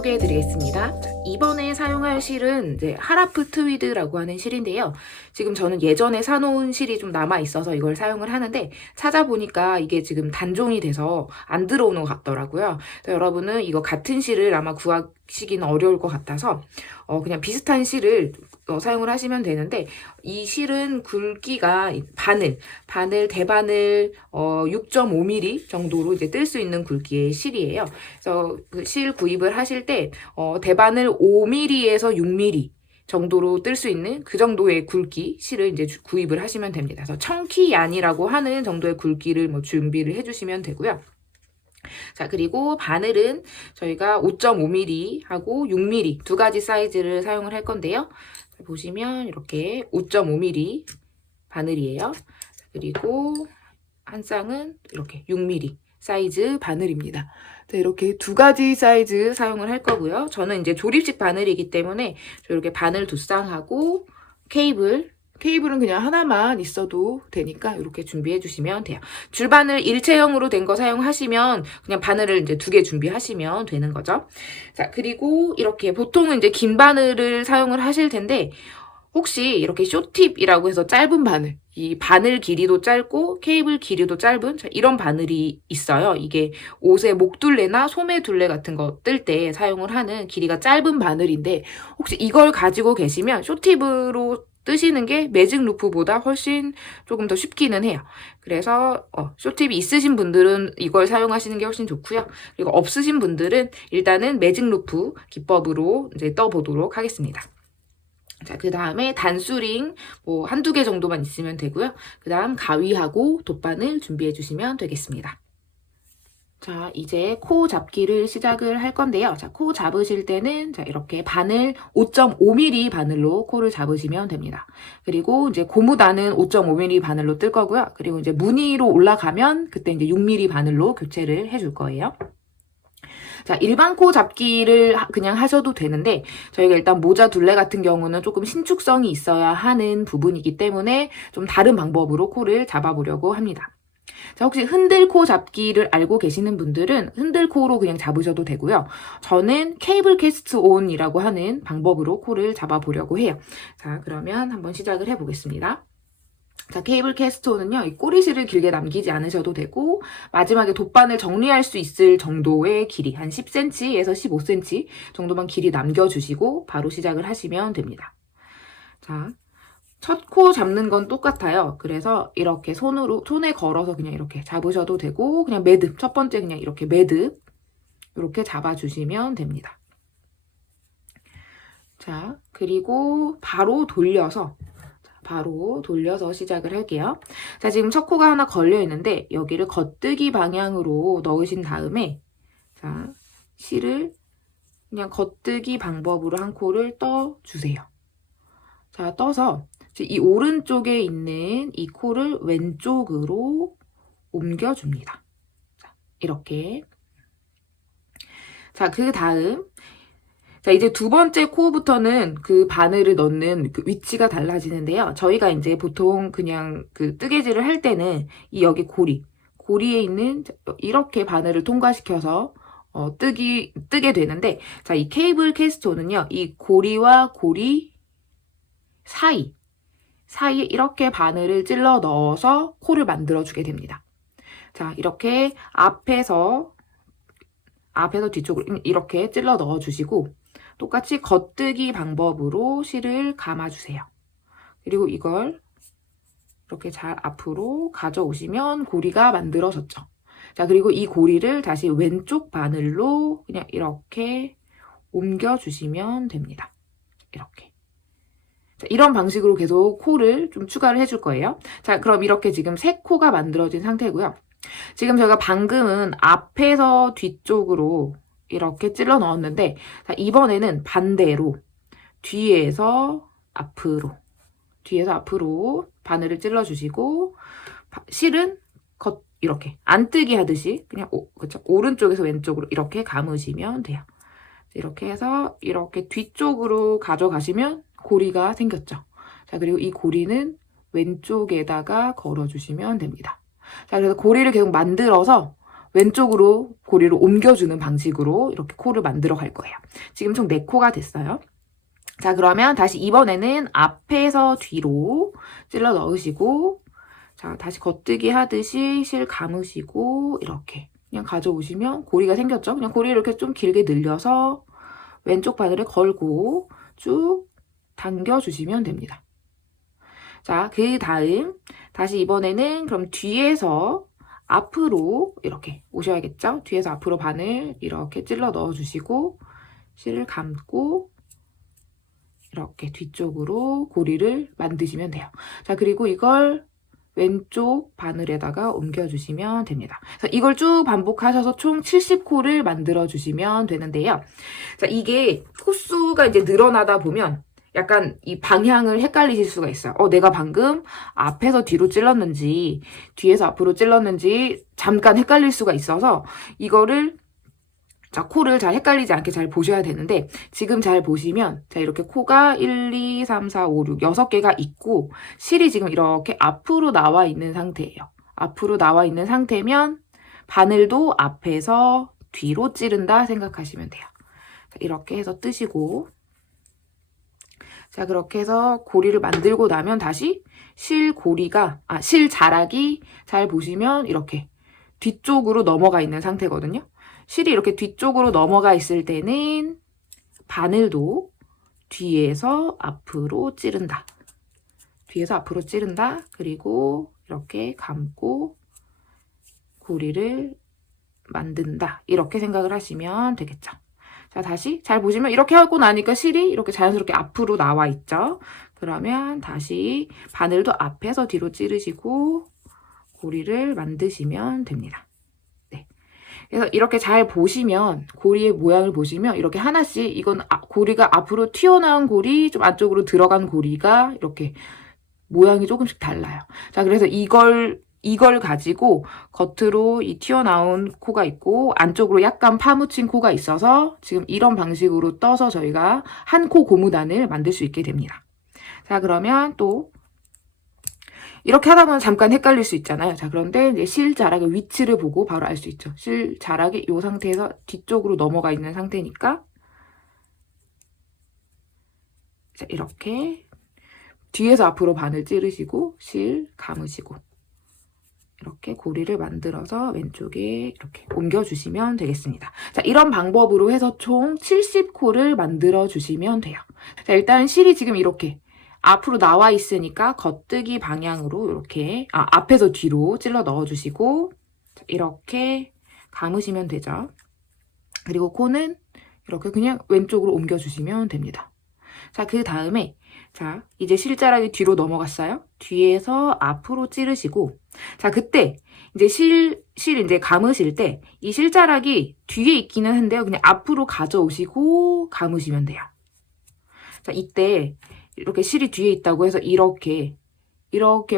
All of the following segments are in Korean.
소개해 드리겠습니다. 이번에 사용할 실은 이제 하라프 트위드라고 하는 실인데요. 지금 저는 예전에 사놓은 실이 좀 남아 있어서 이걸 사용을 하는데 찾아보니까 이게 지금 단종이 돼서 안 들어오는 것 같더라고요. 그래서 여러분은 이거 같은 실을 아마 구하시기는 어려울 것 같아서 그냥 비슷한 실을 사용을 하시면 되는데, 이 실은 굵기가 바늘 대바늘 6.5mm 정도로 이제 뜰 수 있는 굵기의 실이에요. 그래서 그 실 구입을 하실 때 대바늘 5mm에서 6mm 정도로 뜰 수 있는 그 정도의 굵기 실을 이제 구입을 하시면 됩니다. 그래서 청키얀이라고 하는 정도의 굵기를 준비를 해주시면 되고요. 자, 그리고 바늘은 저희가 5.5mm 하고 6mm 두 가지 사이즈를 사용을 할 건데요. 보시면 이렇게 5.5mm 바늘이에요. 그리고 한 쌍은 이렇게 6mm 사이즈 바늘입니다. 이렇게 두 가지 사이즈 사용을 할 거고요. 저는 이제 조립식 바늘이기 때문에 이렇게 바늘 두 쌍하고 케이블은 그냥 하나만 있어도 되니까 이렇게 준비해 주시면 돼요. 줄바늘 일체형으로 된 거 사용하시면 그냥 바늘을 이제 두 개 준비하시면 되는 거죠. 자, 그리고 이렇게 보통은 이제 긴 바늘을 사용을 하실 텐데, 혹시 이렇게 쇼팁이라고 해서 짧은 바늘, 이 바늘 길이도 짧고 케이블 길이도 짧은 이런 바늘이 있어요. 이게 옷의 목둘레나 소매둘레 같은 거 뜰 때 사용을 하는 길이가 짧은 바늘인데, 혹시 이걸 가지고 계시면 쇼팁으로 뜨시는 게 매직 루프보다 훨씬 조금 더 쉽기는 해요. 그래서 쇼팁이 있으신 분들은 이걸 사용하시는 게 훨씬 좋고요. 그리고 없으신 분들은 일단은 매직 루프 기법으로 이제 떠보도록 하겠습니다. 자, 그 다음에 단수링 한두 개 정도만 있으면 되고요. 그 다음 가위하고 돗바늘 준비해 주시면 되겠습니다. 자, 이제 코 잡기를 시작을 할 건데요. 자, 코 잡으실 때는 이렇게 바늘 5.5mm 바늘로 코를 잡으시면 됩니다. 그리고 이제 고무단은 5.5mm 바늘로 뜰 거고요. 그리고 이제 무늬로 올라가면 그때 이제 6mm 바늘로 교체를 해줄 거예요. 자, 일반 코 잡기를 그냥 하셔도 되는데, 저희가 일단 모자 둘레 같은 경우는 조금 신축성이 있어야 하는 부분이기 때문에 좀 다른 방법으로 코를 잡아보려고 합니다. 자, 혹시 흔들코 잡기를 알고 계시는 분들은 흔들코로 그냥 잡으셔도 되고요. 저는 케이블 캐스트 온이라고 하는 방법으로 코를 잡아보려고 해요. 자, 그러면 한번 시작을 해보겠습니다. 자, 케이블 캐스트온은요, 이 꼬리실을 길게 남기지 않으셔도 되고, 마지막에 돗바늘 정리할 수 있을 정도의 길이, 한 10cm에서 15cm 정도만 길이 남겨주시고, 바로 시작을 하시면 됩니다. 자, 첫 코 잡는 건 똑같아요. 그래서 이렇게 손에 걸어서 그냥 이렇게 잡으셔도 되고, 그냥 매듭, 첫 번째 그냥 이렇게 매듭, 이렇게 잡아주시면 됩니다. 자, 그리고 바로 돌려서 시작을 할게요. 자, 지금 첫 코가 하나 걸려 있는데 여기를 겉뜨기 방향으로 넣으신 다음에, 자, 실을 그냥 겉뜨기 방법으로 한 코를 떠주세요. 자, 떠서 이 오른쪽에 있는 이 코를 왼쪽으로 옮겨줍니다. 자, 이렇게. 자, 그 다음, 자, 이제 두 번째 코부터는 그 바늘을 넣는 그 위치가 달라지는데요. 저희가 이제 보통 그냥 그 뜨개질을 할 때는 이 여기 고리에 있는 이렇게 바늘을 통과시켜서 뜨게 되는데, 자, 이 케이블 캐스트온은요, 이 고리와 고리 사이에 이렇게 바늘을 찔러 넣어서 코를 만들어주게 됩니다. 자, 이렇게 앞에서 뒤쪽으로 이렇게 찔러 넣어주시고, 똑같이 겉뜨기 방법으로 실을 감아주세요. 그리고 이걸 이렇게 잘 앞으로 가져오시면 고리가 만들어졌죠. 자, 그리고 이 고리를 다시 왼쪽 바늘로 그냥 이렇게 옮겨주시면 됩니다. 이렇게. 자, 이런 방식으로 계속 코를 좀 추가를 해줄 거예요. 자, 그럼 이렇게 지금 세 코가 만들어진 상태고요. 지금 저희가 방금은 앞에서 뒤쪽으로 이렇게 찔러 넣었는데, 자, 이번에는 반대로 뒤에서 앞으로 바늘을 찔러 주시고, 실은 이렇게 안뜨기 하듯이 그냥 그렇죠? 오른쪽에서 왼쪽으로 이렇게 감으시면 돼요. 이렇게 해서 이렇게 뒤쪽으로 가져가시면 고리가 생겼죠. 자, 그리고 이 고리는 왼쪽에다가 걸어주시면 됩니다. 자, 그래서 고리를 계속 만들어서 왼쪽으로 고리를 옮겨주는 방식으로 이렇게 코를 만들어 갈 거예요. 지금 총 4코가 됐어요. 자, 그러면 다시 이번에는 앞에서 뒤로 찔러 넣으시고, 자, 다시 겉뜨기 하듯이 실 감으시고, 이렇게 그냥 가져오시면 고리가 생겼죠? 그냥 고리를 이렇게 좀 길게 늘려서 왼쪽 바늘에 걸고 쭉 당겨주시면 됩니다. 자, 그 다음 다시 이번에는 그럼 뒤에서 앞으로 이렇게 오셔야겠죠? 뒤에서 앞으로 바늘 이렇게 찔러 넣어주시고 실을 감고 이렇게 뒤쪽으로 고리를 만드시면 돼요. 자, 그리고 이걸 왼쪽 바늘에다가 옮겨주시면 됩니다. 그래서 이걸 쭉 반복하셔서 총 70코를 만들어주시면 되는데요. 자, 이게 코수가 이제 늘어나다 보면 약간 이 방향을 헷갈리실 수가 있어요. 내가 방금 앞에서 뒤로 찔렀는지 뒤에서 앞으로 찔렀는지 잠깐 헷갈릴 수가 있어서 이거를 자, 코를 잘 헷갈리지 않게 잘 보셔야 되는데 지금 잘 보시면 자, 이렇게 코가 1, 2, 3, 4, 5, 6, 6개가 있고 실이 지금 이렇게 앞으로 나와 있는 상태예요. 앞으로 나와 있는 상태면 바늘도 앞에서 뒤로 찌른다 생각하시면 돼요. 자, 이렇게 해서 뜨시고 자, 그렇게 해서 고리를 만들고 나면 다시 실 자락이 잘 보시면 이렇게 뒤쪽으로 넘어가 있는 상태거든요. 실이 이렇게 뒤쪽으로 넘어가 있을 때는 바늘도 뒤에서 앞으로 찌른다. 뒤에서 앞으로 찌른다. 그리고 이렇게 감고 고리를 만든다. 이렇게 생각을 하시면 되겠죠. 자, 다시 잘 보시면 이렇게 하고 나니까 실이 이렇게 자연스럽게 앞으로 나와 있죠. 그러면 다시 바늘도 앞에서 뒤로 찌르시고 고리를 만드시면 됩니다. 네. 그래서 이렇게 잘 보시면 고리의 모양을 보시면 이렇게 하나씩 이건 고리가 앞으로 튀어나온 고리, 좀 안쪽으로 들어간 고리가 이렇게 모양이 조금씩 달라요. 자, 그래서 이걸 가지고 겉으로 이 튀어나온 코가 있고 안쪽으로 약간 파묻힌 코가 있어서 지금 이런 방식으로 떠서 저희가 한 코 고무단을 만들 수 있게 됩니다. 자, 그러면 또 이렇게 하다 보면 잠깐 헷갈릴 수 있잖아요. 자, 그런데 이제 실 자락의 위치를 보고 바로 알 수 있죠. 실 자락이 이 상태에서 뒤쪽으로 넘어가 있는 상태니까 자, 이렇게 뒤에서 앞으로 바늘 찌르시고 실 감으시고 이렇게 고리를 만들어서 왼쪽에 이렇게 옮겨주시면 되겠습니다. 자, 이런 방법으로 해서 총 70코를 만들어주시면 돼요. 자, 일단 실이 지금 이렇게 앞으로 나와 있으니까 겉뜨기 방향으로 이렇게 앞에서 뒤로 찔러 넣어주시고 이렇게 감으시면 되죠. 그리고 코는 이렇게 그냥 왼쪽으로 옮겨주시면 됩니다. 자, 그 다음에 자, 이제 실자락이 뒤로 넘어갔어요. 뒤에서 앞으로 찌르시고 자, 그때 이제 실 이제 감으실 때 이 실자락이 뒤에 있기는 한데요. 그냥 앞으로 가져오시고 감으시면 돼요. 자, 이때 이렇게 실이 뒤에 있다고 해서 이렇게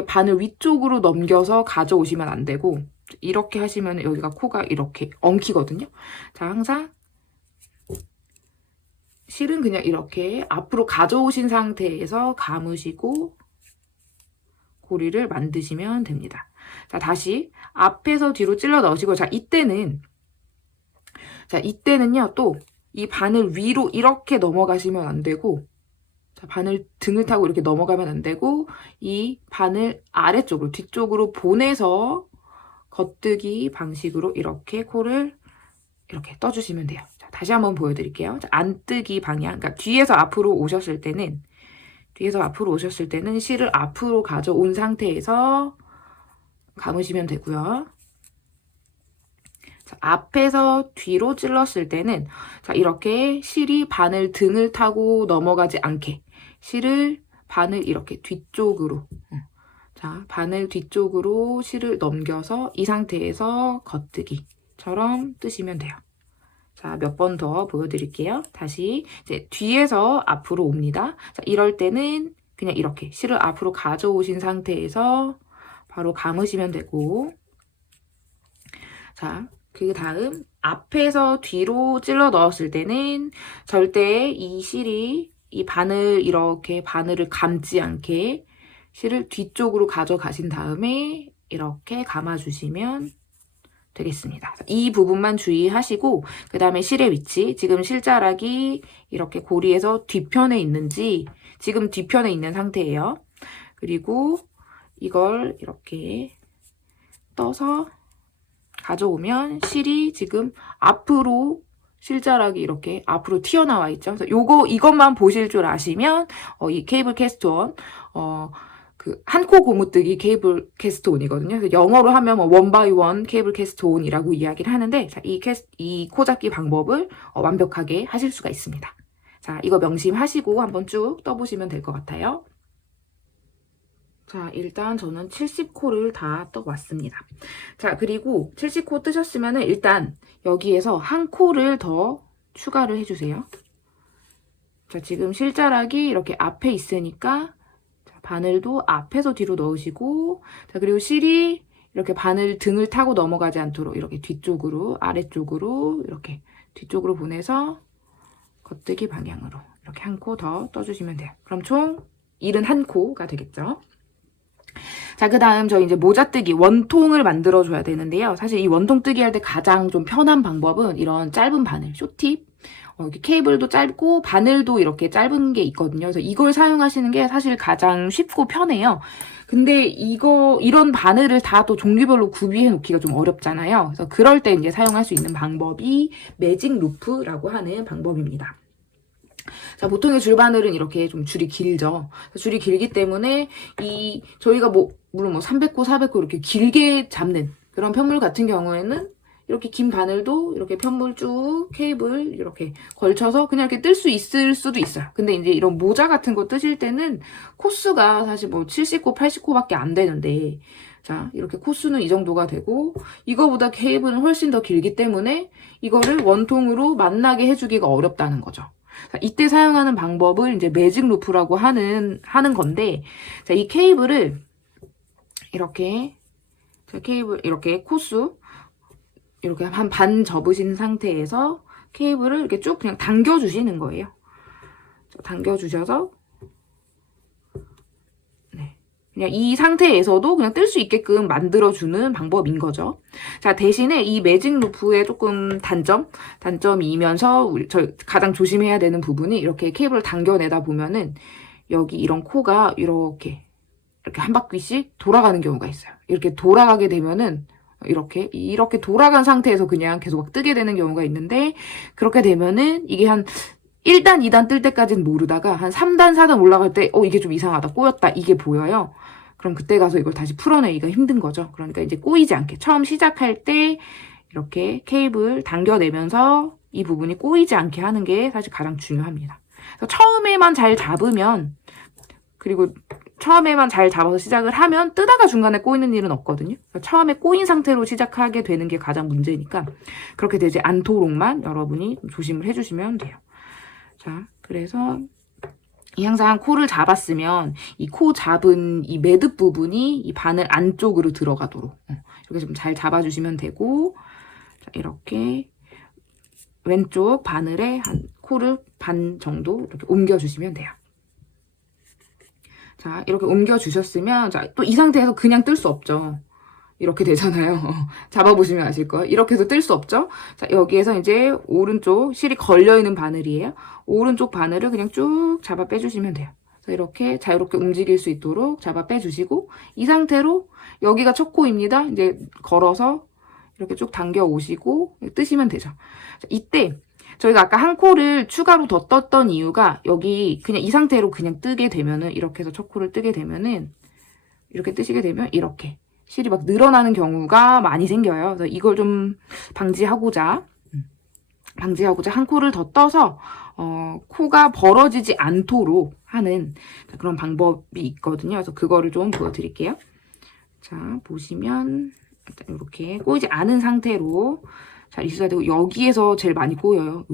바늘 위쪽으로 넘겨서 가져오시면 안 되고 이렇게 하시면 여기가 코가 이렇게 엉키거든요. 자, 항상 실은 그냥 이렇게 앞으로 가져오신 상태에서 감으시고 고리를 만드시면 됩니다. 자, 다시 앞에서 뒤로 찔러 넣으시고 이때는요 또 이 바늘 위로 이렇게 넘어가시면 안 되고 자, 바늘 등을 타고 이렇게 넘어가면 안 되고 이 바늘 아래쪽으로 뒤쪽으로 보내서 겉뜨기 방식으로 이렇게 코를 이렇게 떠주시면 돼요. 자, 다시 한번 보여드릴게요. 자, 안뜨기 방향, 그러니까 뒤에서 앞으로 오셨을 때는 실을 앞으로 가져온 상태에서 감으시면 되고요. 자, 앞에서 뒤로 찔렀을 때는 자, 이렇게 실이 바늘 등을 타고 넘어가지 않게 실을 바늘 이렇게 뒤쪽으로 자, 바늘 뒤쪽으로 실을 넘겨서 이 상태에서 겉뜨기처럼 뜨시면 돼요. 자, 몇 번 더 보여드릴게요. 다시 이제 뒤에서 앞으로 옵니다. 자, 이럴 때는 그냥 이렇게 실을 앞으로 가져오신 상태에서 바로 감으시면 되고 자, 그 다음 앞에서 뒤로 찔러 넣었을 때는 절대 이 실이 이 바늘을 감지 않게 실을 뒤쪽으로 가져가신 다음에 이렇게 감아주시면 되겠습니다. 이 부분만 주의하시고 그 다음에 실의 위치, 지금 실자락이 이렇게 고리에서 뒤편에 있는지 지금 뒤편에 있는 상태예요. 그리고 이걸 이렇게 떠서 가져오면 실이 지금 앞으로 실자락이 이렇게 앞으로 튀어나와 있죠. 그래서 이것만 보실 줄 아시면 이 케이블 캐스트온 그 한 코 고무뜨기 케이블 캐스트온이거든요. 그래서 영어로 하면 뭐 원 바이 원 케이블 캐스트온이라고 이야기를 하는데 자, 이 코잡기 방법을 완벽하게 하실 수가 있습니다. 자, 이거 명심하시고 한번 쭉 떠보시면 될 것 같아요. 자, 일단 저는 70코를 다 떠왔습니다. 자, 그리고 70코 뜨셨으면은 일단 여기에서 한 코를 더 추가를 해주세요. 자, 지금 실자락이 이렇게 앞에 있으니까 자, 바늘도 앞에서 뒤로 넣으시고 자, 그리고 실이 이렇게 바늘 등을 타고 넘어가지 않도록 이렇게 뒤쪽으로 아래쪽으로 이렇게 뒤쪽으로 보내서 겉뜨기 방향으로 이렇게 한 코 더 떠주시면 돼요. 그럼 총 71코가 되겠죠. 자, 그 다음 저 이제 모자뜨기 원통을 만들어줘야 되는데요. 사실 이 원통 뜨기 할 때 가장 좀 편한 방법은 이런 짧은 바늘, 쇼팁. 이렇게 케이블도 짧고 바늘도 이렇게 짧은 게 있거든요. 그래서 이걸 사용하시는 게 사실 가장 쉽고 편해요. 근데 이런 바늘을 다 또 종류별로 구비해 놓기가 좀 어렵잖아요. 그래서 그럴 때 이제 사용할 수 있는 방법이 매직 루프라고 하는 방법입니다. 자, 보통의 줄바늘은 이렇게 좀 줄이 길죠. 줄이 길기 때문에 저희가 물론 300코, 400코 이렇게 길게 잡는 그런 편물 같은 경우에는 이렇게 긴 바늘도 이렇게 편물 쭉 케이블 이렇게 걸쳐서 그냥 이렇게 뜰 수 있을 수도 있어요. 근데 이제 이런 모자 같은 거 뜨실 때는 코수가 사실 70코, 80코밖에 안 되는데 자, 이렇게 코수는 이 정도가 되고 이거보다 케이블은 훨씬 더 길기 때문에 이거를 원통으로 만나게 해주기가 어렵다는 거죠. 자, 이때 사용하는 방법을 이제 매직 루프라고 하는 건데, 자, 이 케이블을 이렇게, 이렇게 코수, 이렇게 한 반 접으신 상태에서 케이블을 이렇게 쭉 그냥 당겨주시는 거예요. 자, 당겨주셔서, 그냥 이 상태에서도 그냥 뜰 수 있게끔 만들어주는 방법인 거죠. 자, 대신에 이 매직 루프의 조금 단점이면서 저 가장 조심해야 되는 부분이 이렇게 케이블을 당겨내다 보면은 여기 이런 코가 이렇게 한 바퀴씩 돌아가는 경우가 있어요. 이렇게 돌아가게 되면은 이렇게 돌아간 상태에서 그냥 계속 막 뜨게 되는 경우가 있는데 그렇게 되면은 이게 한 1단, 2단 뜰 때까지는 모르다가 한 3단, 4단 올라갈 때 이게 좀 이상하다, 꼬였다 이게 보여요. 그럼 그때 가서 이걸 다시 풀어내기가 힘든 거죠. 그러니까 이제 꼬이지 않게 처음 시작할 때 이렇게 케이블 당겨내면서 이 부분이 꼬이지 않게 하는 게 사실 가장 중요합니다. 그래서 처음에만 잘 잡으면 그리고 처음에만 잘 잡아서 시작을 하면 뜨다가 중간에 꼬이는 일은 없거든요. 그러니까 처음에 꼬인 상태로 시작하게 되는 게 가장 문제니까 그렇게 되지 않도록만 여러분이 조심을 해주시면 돼요. 자, 그래서 항상 코를 잡았으면 이 코 잡은 이 매듭 부분이 이 바늘 안쪽으로 들어가도록 이렇게 좀 잘 잡아주시면 되고 자, 이렇게 왼쪽 바늘에 한 코를 반 정도 이렇게 옮겨주시면 돼요. 자, 이렇게 옮겨주셨으면 자, 또 이 상태에서 그냥 뜰 수 없죠. 이렇게 되잖아요. 잡아보시면 아실 거예요. 이렇게 해서 뜰 수 없죠. 자, 여기에서 이제 오른쪽 실이 걸려있는 바늘이에요. 오른쪽 바늘을 그냥 쭉 잡아 빼주시면 돼요. 그래서 이렇게 자유롭게 움직일 수 있도록 잡아 빼주시고 이 상태로 여기가 첫 코입니다. 이제 걸어서 이렇게 쭉 당겨 오시고 뜨시면 되죠. 자, 이때 저희가 아까 한 코를 추가로 더 떴던 이유가 여기 그냥 이 상태로 그냥 뜨게 되면은 이렇게 해서 첫 코를 뜨게 되면은 이렇게 뜨시게 되면 이렇게 실이 막 늘어나는 경우가 많이 생겨요. 그래서 이걸 좀 방지하고자 한 코를 더 떠서 코가 벌어지지 않도록 하는 그런 방법이 있거든요. 그래서 그거를 좀 보여드릴게요. 자, 보시면 일단 이렇게 꼬이지 않은 상태로 잘 있어야 되고 여기에서 제일 많이 꼬여요.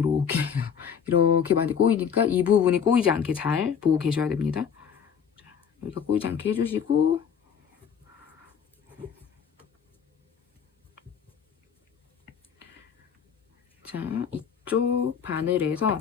이렇게 많이 꼬이니까 이 부분이 꼬이지 않게 잘 보고 계셔야 됩니다. 자, 여기가 꼬이지 않게 해주시고 자, 이쪽 바늘에서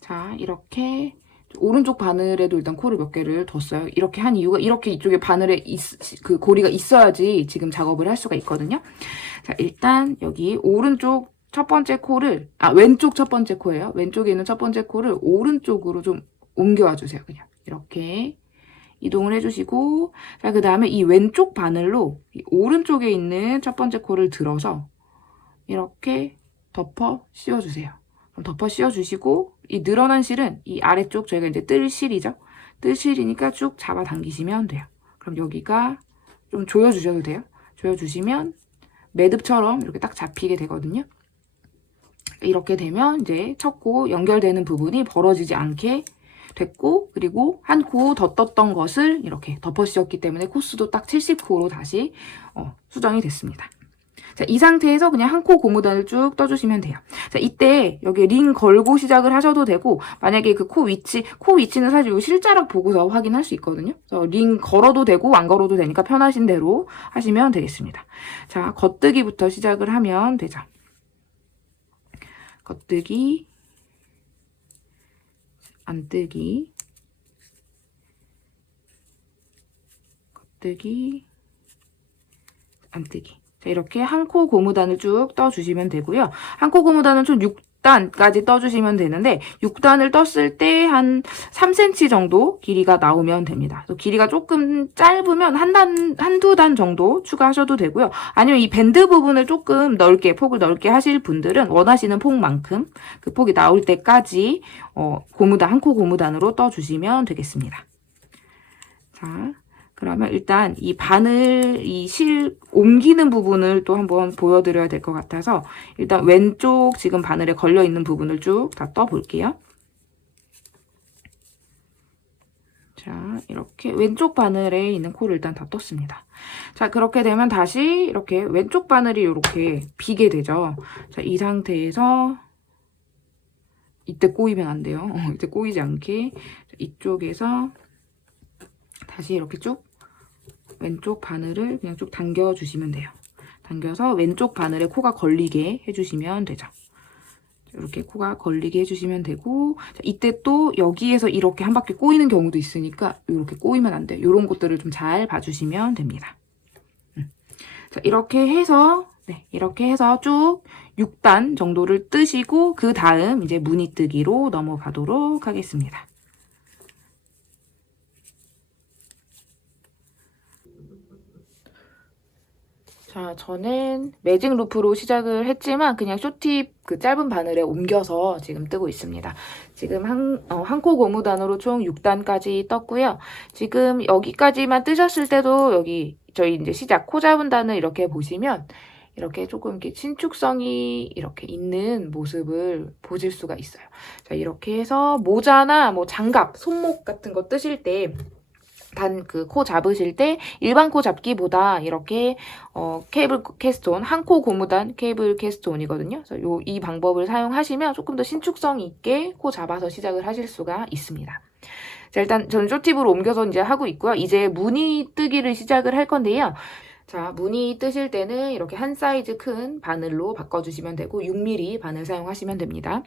자, 이렇게 오른쪽 바늘에도 일단 코를 몇 개를 뒀어요. 이렇게 한 이유가 이렇게 이쪽에 바늘에 그 고리가 있어야지 지금 작업을 할 수가 있거든요. 자, 일단 여기 오른쪽 첫 번째 코를, 왼쪽 첫 번째 코예요. 왼쪽에 있는 첫 번째 코를 오른쪽으로 좀 옮겨와 주세요. 그냥 이렇게 이동을 해주시고, 자, 그 다음에 이 왼쪽 바늘로 이 오른쪽에 있는 첫 번째 코를 들어서 이렇게 덮어 씌워주세요. 그럼 덮어 씌워주시고, 이 늘어난 실은 이 아래쪽 저희가 이제 뜰 실이죠. 뜰 실이니까 쭉 잡아당기시면 돼요. 그럼 여기가 좀 조여주셔도 돼요. 조여주시면 매듭처럼 이렇게 딱 잡히게 되거든요. 이렇게 되면 이제 첫 코 연결되는 부분이 벌어지지 않게 됐고, 그리고 한 코 더 떴던 것을 이렇게 덮어 씌웠기 때문에 코수도 딱 70코로 다시 수정이 됐습니다. 자, 이 상태에서 그냥 한 코 고무단을 쭉 떠주시면 돼요. 자, 이때 여기 링 걸고 시작을 하셔도 되고, 만약에 그 코 위치는 사실 이 실자락 보고서 확인할 수 있거든요. 그래서 링 걸어도 되고 안 걸어도 되니까 편하신 대로 하시면 되겠습니다. 자, 겉뜨기부터 시작을 하면 되죠. 겉뜨기, 안뜨기, 겉뜨기, 안뜨기. 자, 이렇게 한 코 고무단을 쭉 떠주시면 되고요. 한 코 고무단은 총 6단까지 떠주시면 되는데 6단을 떴을 때 한 3cm 정도 길이가 나오면 됩니다. 길이가 조금 짧으면 한두 단 정도 추가하셔도 되고요. 아니면 이 밴드 부분을 조금 넓게, 폭을 넓게 하실 분들은 원하시는 폭만큼 그 폭이 나올 때까지 한 코 고무단으로 떠주시면 되겠습니다. 자, 그러면 일단 이 바늘, 이 실 옮기는 부분을 또 한번 보여드려야 될 것 같아서 일단 왼쪽 지금 바늘에 걸려있는 부분을 쭉 다 떠볼게요. 자, 이렇게 왼쪽 바늘에 있는 코를 일단 다 떴습니다. 자, 그렇게 되면 다시 이렇게 왼쪽 바늘이 이렇게 비게 되죠. 자, 이 상태에서 이때 꼬이면 안 돼요. 이때 꼬이지 않게 이쪽에서 다시 이렇게 쭉 왼쪽 바늘을 그냥 쭉 당겨주시면 돼요. 당겨서 왼쪽 바늘에 코가 걸리게 해주시면 되죠. 이렇게 코가 걸리게 해주시면 되고, 자, 이때 또 여기에서 이렇게 한 바퀴 꼬이는 경우도 있으니까 이렇게 꼬이면 안 돼요. 이런 것들을 좀 잘 봐주시면 됩니다. 자, 이렇게 해서 쭉 6단 정도를 뜨시고 그 다음 이제 무늬뜨기로 넘어가도록 하겠습니다. 자, 저는 매직 루프로 시작을 했지만 그냥 쇼팁 그 짧은 바늘에 옮겨서 지금 뜨고 있습니다. 지금 한 코 고무단으로 총 6단까지 떴고요. 지금 여기까지만 뜨셨을 때도 여기 저희 이제 시작 코 잡은 단을 이렇게 보시면 이렇게 조금 이렇게 신축성이 이렇게 있는 모습을 보실 수가 있어요. 자, 이렇게 해서 모자나 뭐 장갑, 손목 같은 거 뜨실 때 그 코 잡으실 때 일반 코 잡기보다 이렇게 케이블 캐스톤 한 코 고무단 케이블 캐스톤이거든요. 그래서 이 방법을 사용하시면 조금 더 신축성 있게 코 잡아서 시작을 하실 수가 있습니다. 자, 일단 저는 쇼팁으로 옮겨서 이제 하고 있고요. 이제 무늬 뜨기를 시작을 할 건데요. 자, 무늬 뜨실 때는 이렇게 한 사이즈 큰 바늘로 바꿔주시면 되고 6mm 바늘 사용하시면 됩니다.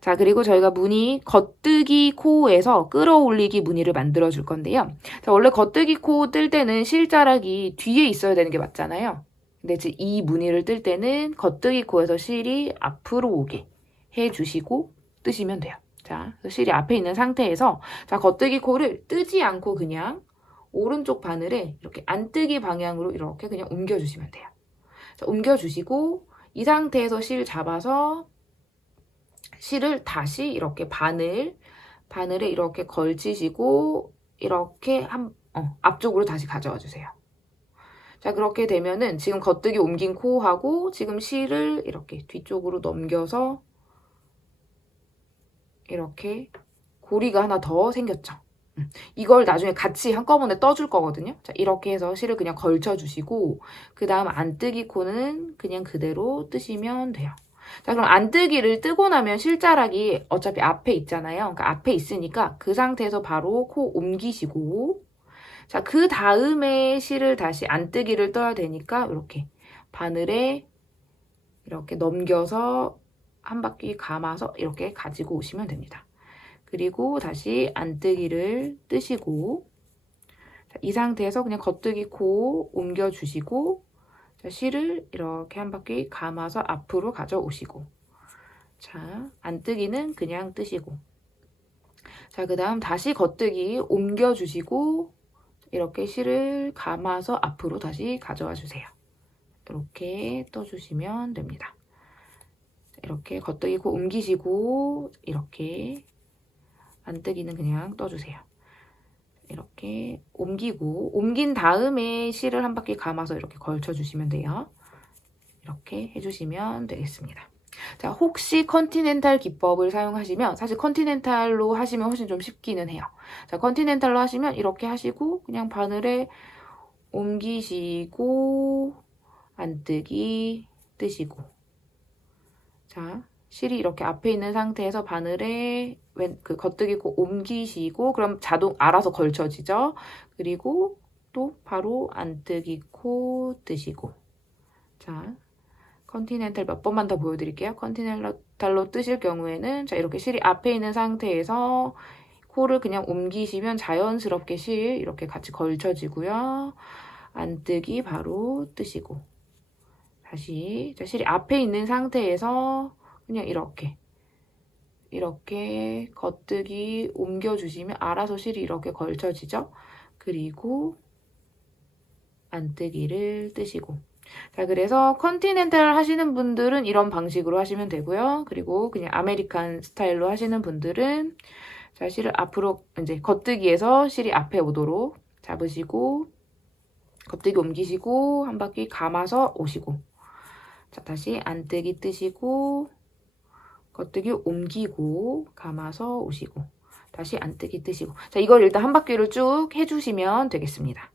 자, 그리고 저희가 무늬 겉뜨기 코에서 끌어올리기 무늬를 만들어 줄 건데요. 자, 원래 겉뜨기 코 뜰 때는 실자락이 뒤에 있어야 되는 게 맞잖아요. 근데 이 무늬를 뜰 때는 겉뜨기 코에서 실이 앞으로 오게 해주시고 뜨시면 돼요. 자, 실이 앞에 있는 상태에서 자, 겉뜨기 코를 뜨지 않고 그냥 오른쪽 바늘에 이렇게 안뜨기 방향으로 이렇게 그냥 옮겨주시면 돼요. 자, 옮겨주시고 이 상태에서 실 잡아서 실을 다시 이렇게 바늘에 이렇게 걸치시고 이렇게 앞쪽으로 다시 가져와 주세요. 자, 그렇게 되면은 지금 겉뜨기 옮긴 코하고 지금 실을 이렇게 뒤쪽으로 넘겨서 이렇게 고리가 하나 더 생겼죠. 이걸 나중에 같이 한꺼번에 떠줄 거거든요. 자, 이렇게 해서 실을 그냥 걸쳐주시고 그 다음 안뜨기 코는 그냥 그대로 뜨시면 돼요. 자, 그럼 안뜨기를 뜨고 나면 실자락이 어차피 앞에 있잖아요. 그러니까 앞에 있으니까 그 상태에서 바로 코 옮기시고 자, 그 다음에 실을 다시 안뜨기를 떠야 되니까 이렇게 바늘에 이렇게 넘겨서 한 바퀴 감아서 이렇게 가지고 오시면 됩니다. 그리고 다시 안뜨기를 뜨시고, 이 상태에서 그냥 겉뜨기 코 옮겨주시고, 실을 이렇게 한 바퀴 감아서 앞으로 가져오시고, 자, 안뜨기는 그냥 뜨시고, 자, 그 다음 다시 겉뜨기 옮겨주시고, 이렇게 실을 감아서 앞으로 다시 가져와 주세요. 이렇게 떠주시면 됩니다. 이렇게 겉뜨기 코 옮기시고, 이렇게 안뜨기는 그냥 떠주세요. 이렇게 옮기고, 옮긴 다음에 실을 한 바퀴 감아서 이렇게 걸쳐주시면 돼요. 이렇게 해주시면 되겠습니다. 자, 혹시 컨티넨탈 기법을 사용하시면, 사실 컨티넨탈로 하시면 훨씬 좀 쉽기는 해요. 자, 컨티넨탈로 하시면 이렇게 하시고 그냥 바늘에 옮기시고 안뜨기 뜨시고, 자, 실이 이렇게 앞에 있는 상태에서 바늘에 그 겉뜨기 코 옮기시고, 그럼 자동 알아서 걸쳐지죠. 그리고 또 바로 안뜨기 코 뜨시고, 자, 컨티넨탈 몇 번만 더 보여드릴게요. 컨티넨탈로 뜨실 경우에는, 자, 이렇게 실이 앞에 있는 상태에서 코를 그냥 옮기시면 자연스럽게 실 이렇게 같이 걸쳐지고요. 안뜨기 바로 뜨시고, 다시, 자, 실이 앞에 있는 상태에서 그냥 이렇게 겉뜨기 옮겨주시면 알아서 실이 이렇게 걸쳐지죠. 그리고 안뜨기를 뜨시고, 자, 그래서 컨티넨탈 하시는 분들은 이런 방식으로 하시면 되고요. 그리고 그냥 아메리칸 스타일로 하시는 분들은, 자, 실을 앞으로 이제 겉뜨기에서 실이 앞에 오도록 잡으시고, 겉뜨기 옮기시고 한 바퀴 감아서 오시고, 자, 다시 안뜨기 뜨시고 겉뜨기 옮기고 감아서 오시고, 다시 안뜨기 뜨시고, 자, 이걸 일단 한 바퀴를 쭉 해주시면 되겠습니다.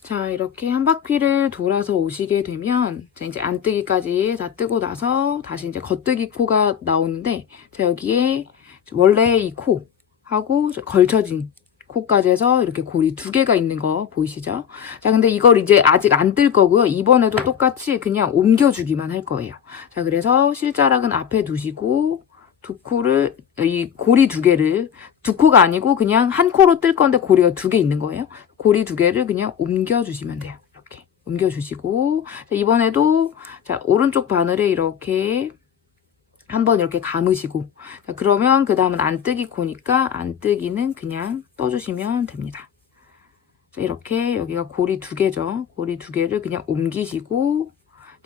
자, 이렇게 한 바퀴를 돌아서 오시게 되면, 자, 이제 안뜨기까지 다 뜨고 나서 다시 이제 겉뜨기 코가 나오는데, 자, 여기에 원래 이 코하고 걸쳐진 코까지 해서 이렇게 고리 2개가 있는 거 보이시죠? 자, 근데 이걸 이제 아직 안 뜰 거고요. 이번에도 똑같이 그냥 옮겨주기만 할 거예요. 자, 그래서 실자락은 앞에 두시고, 두 코를, 이 고리 2개를, 2코가 아니고 그냥 한 코로 뜰 건데 고리가 2개 있는 거예요. 고리 2개를 그냥 옮겨주시면 돼요. 이렇게 옮겨주시고, 자, 이번에도, 자, 오른쪽 바늘에 이렇게 한번 이렇게 감으시고, 자, 그러면 그 다음은 안뜨기 코니까 안뜨기는 그냥 떠주시면 됩니다. 자, 이렇게 여기가 고리 2개죠. 고리 2개를 그냥 옮기시고,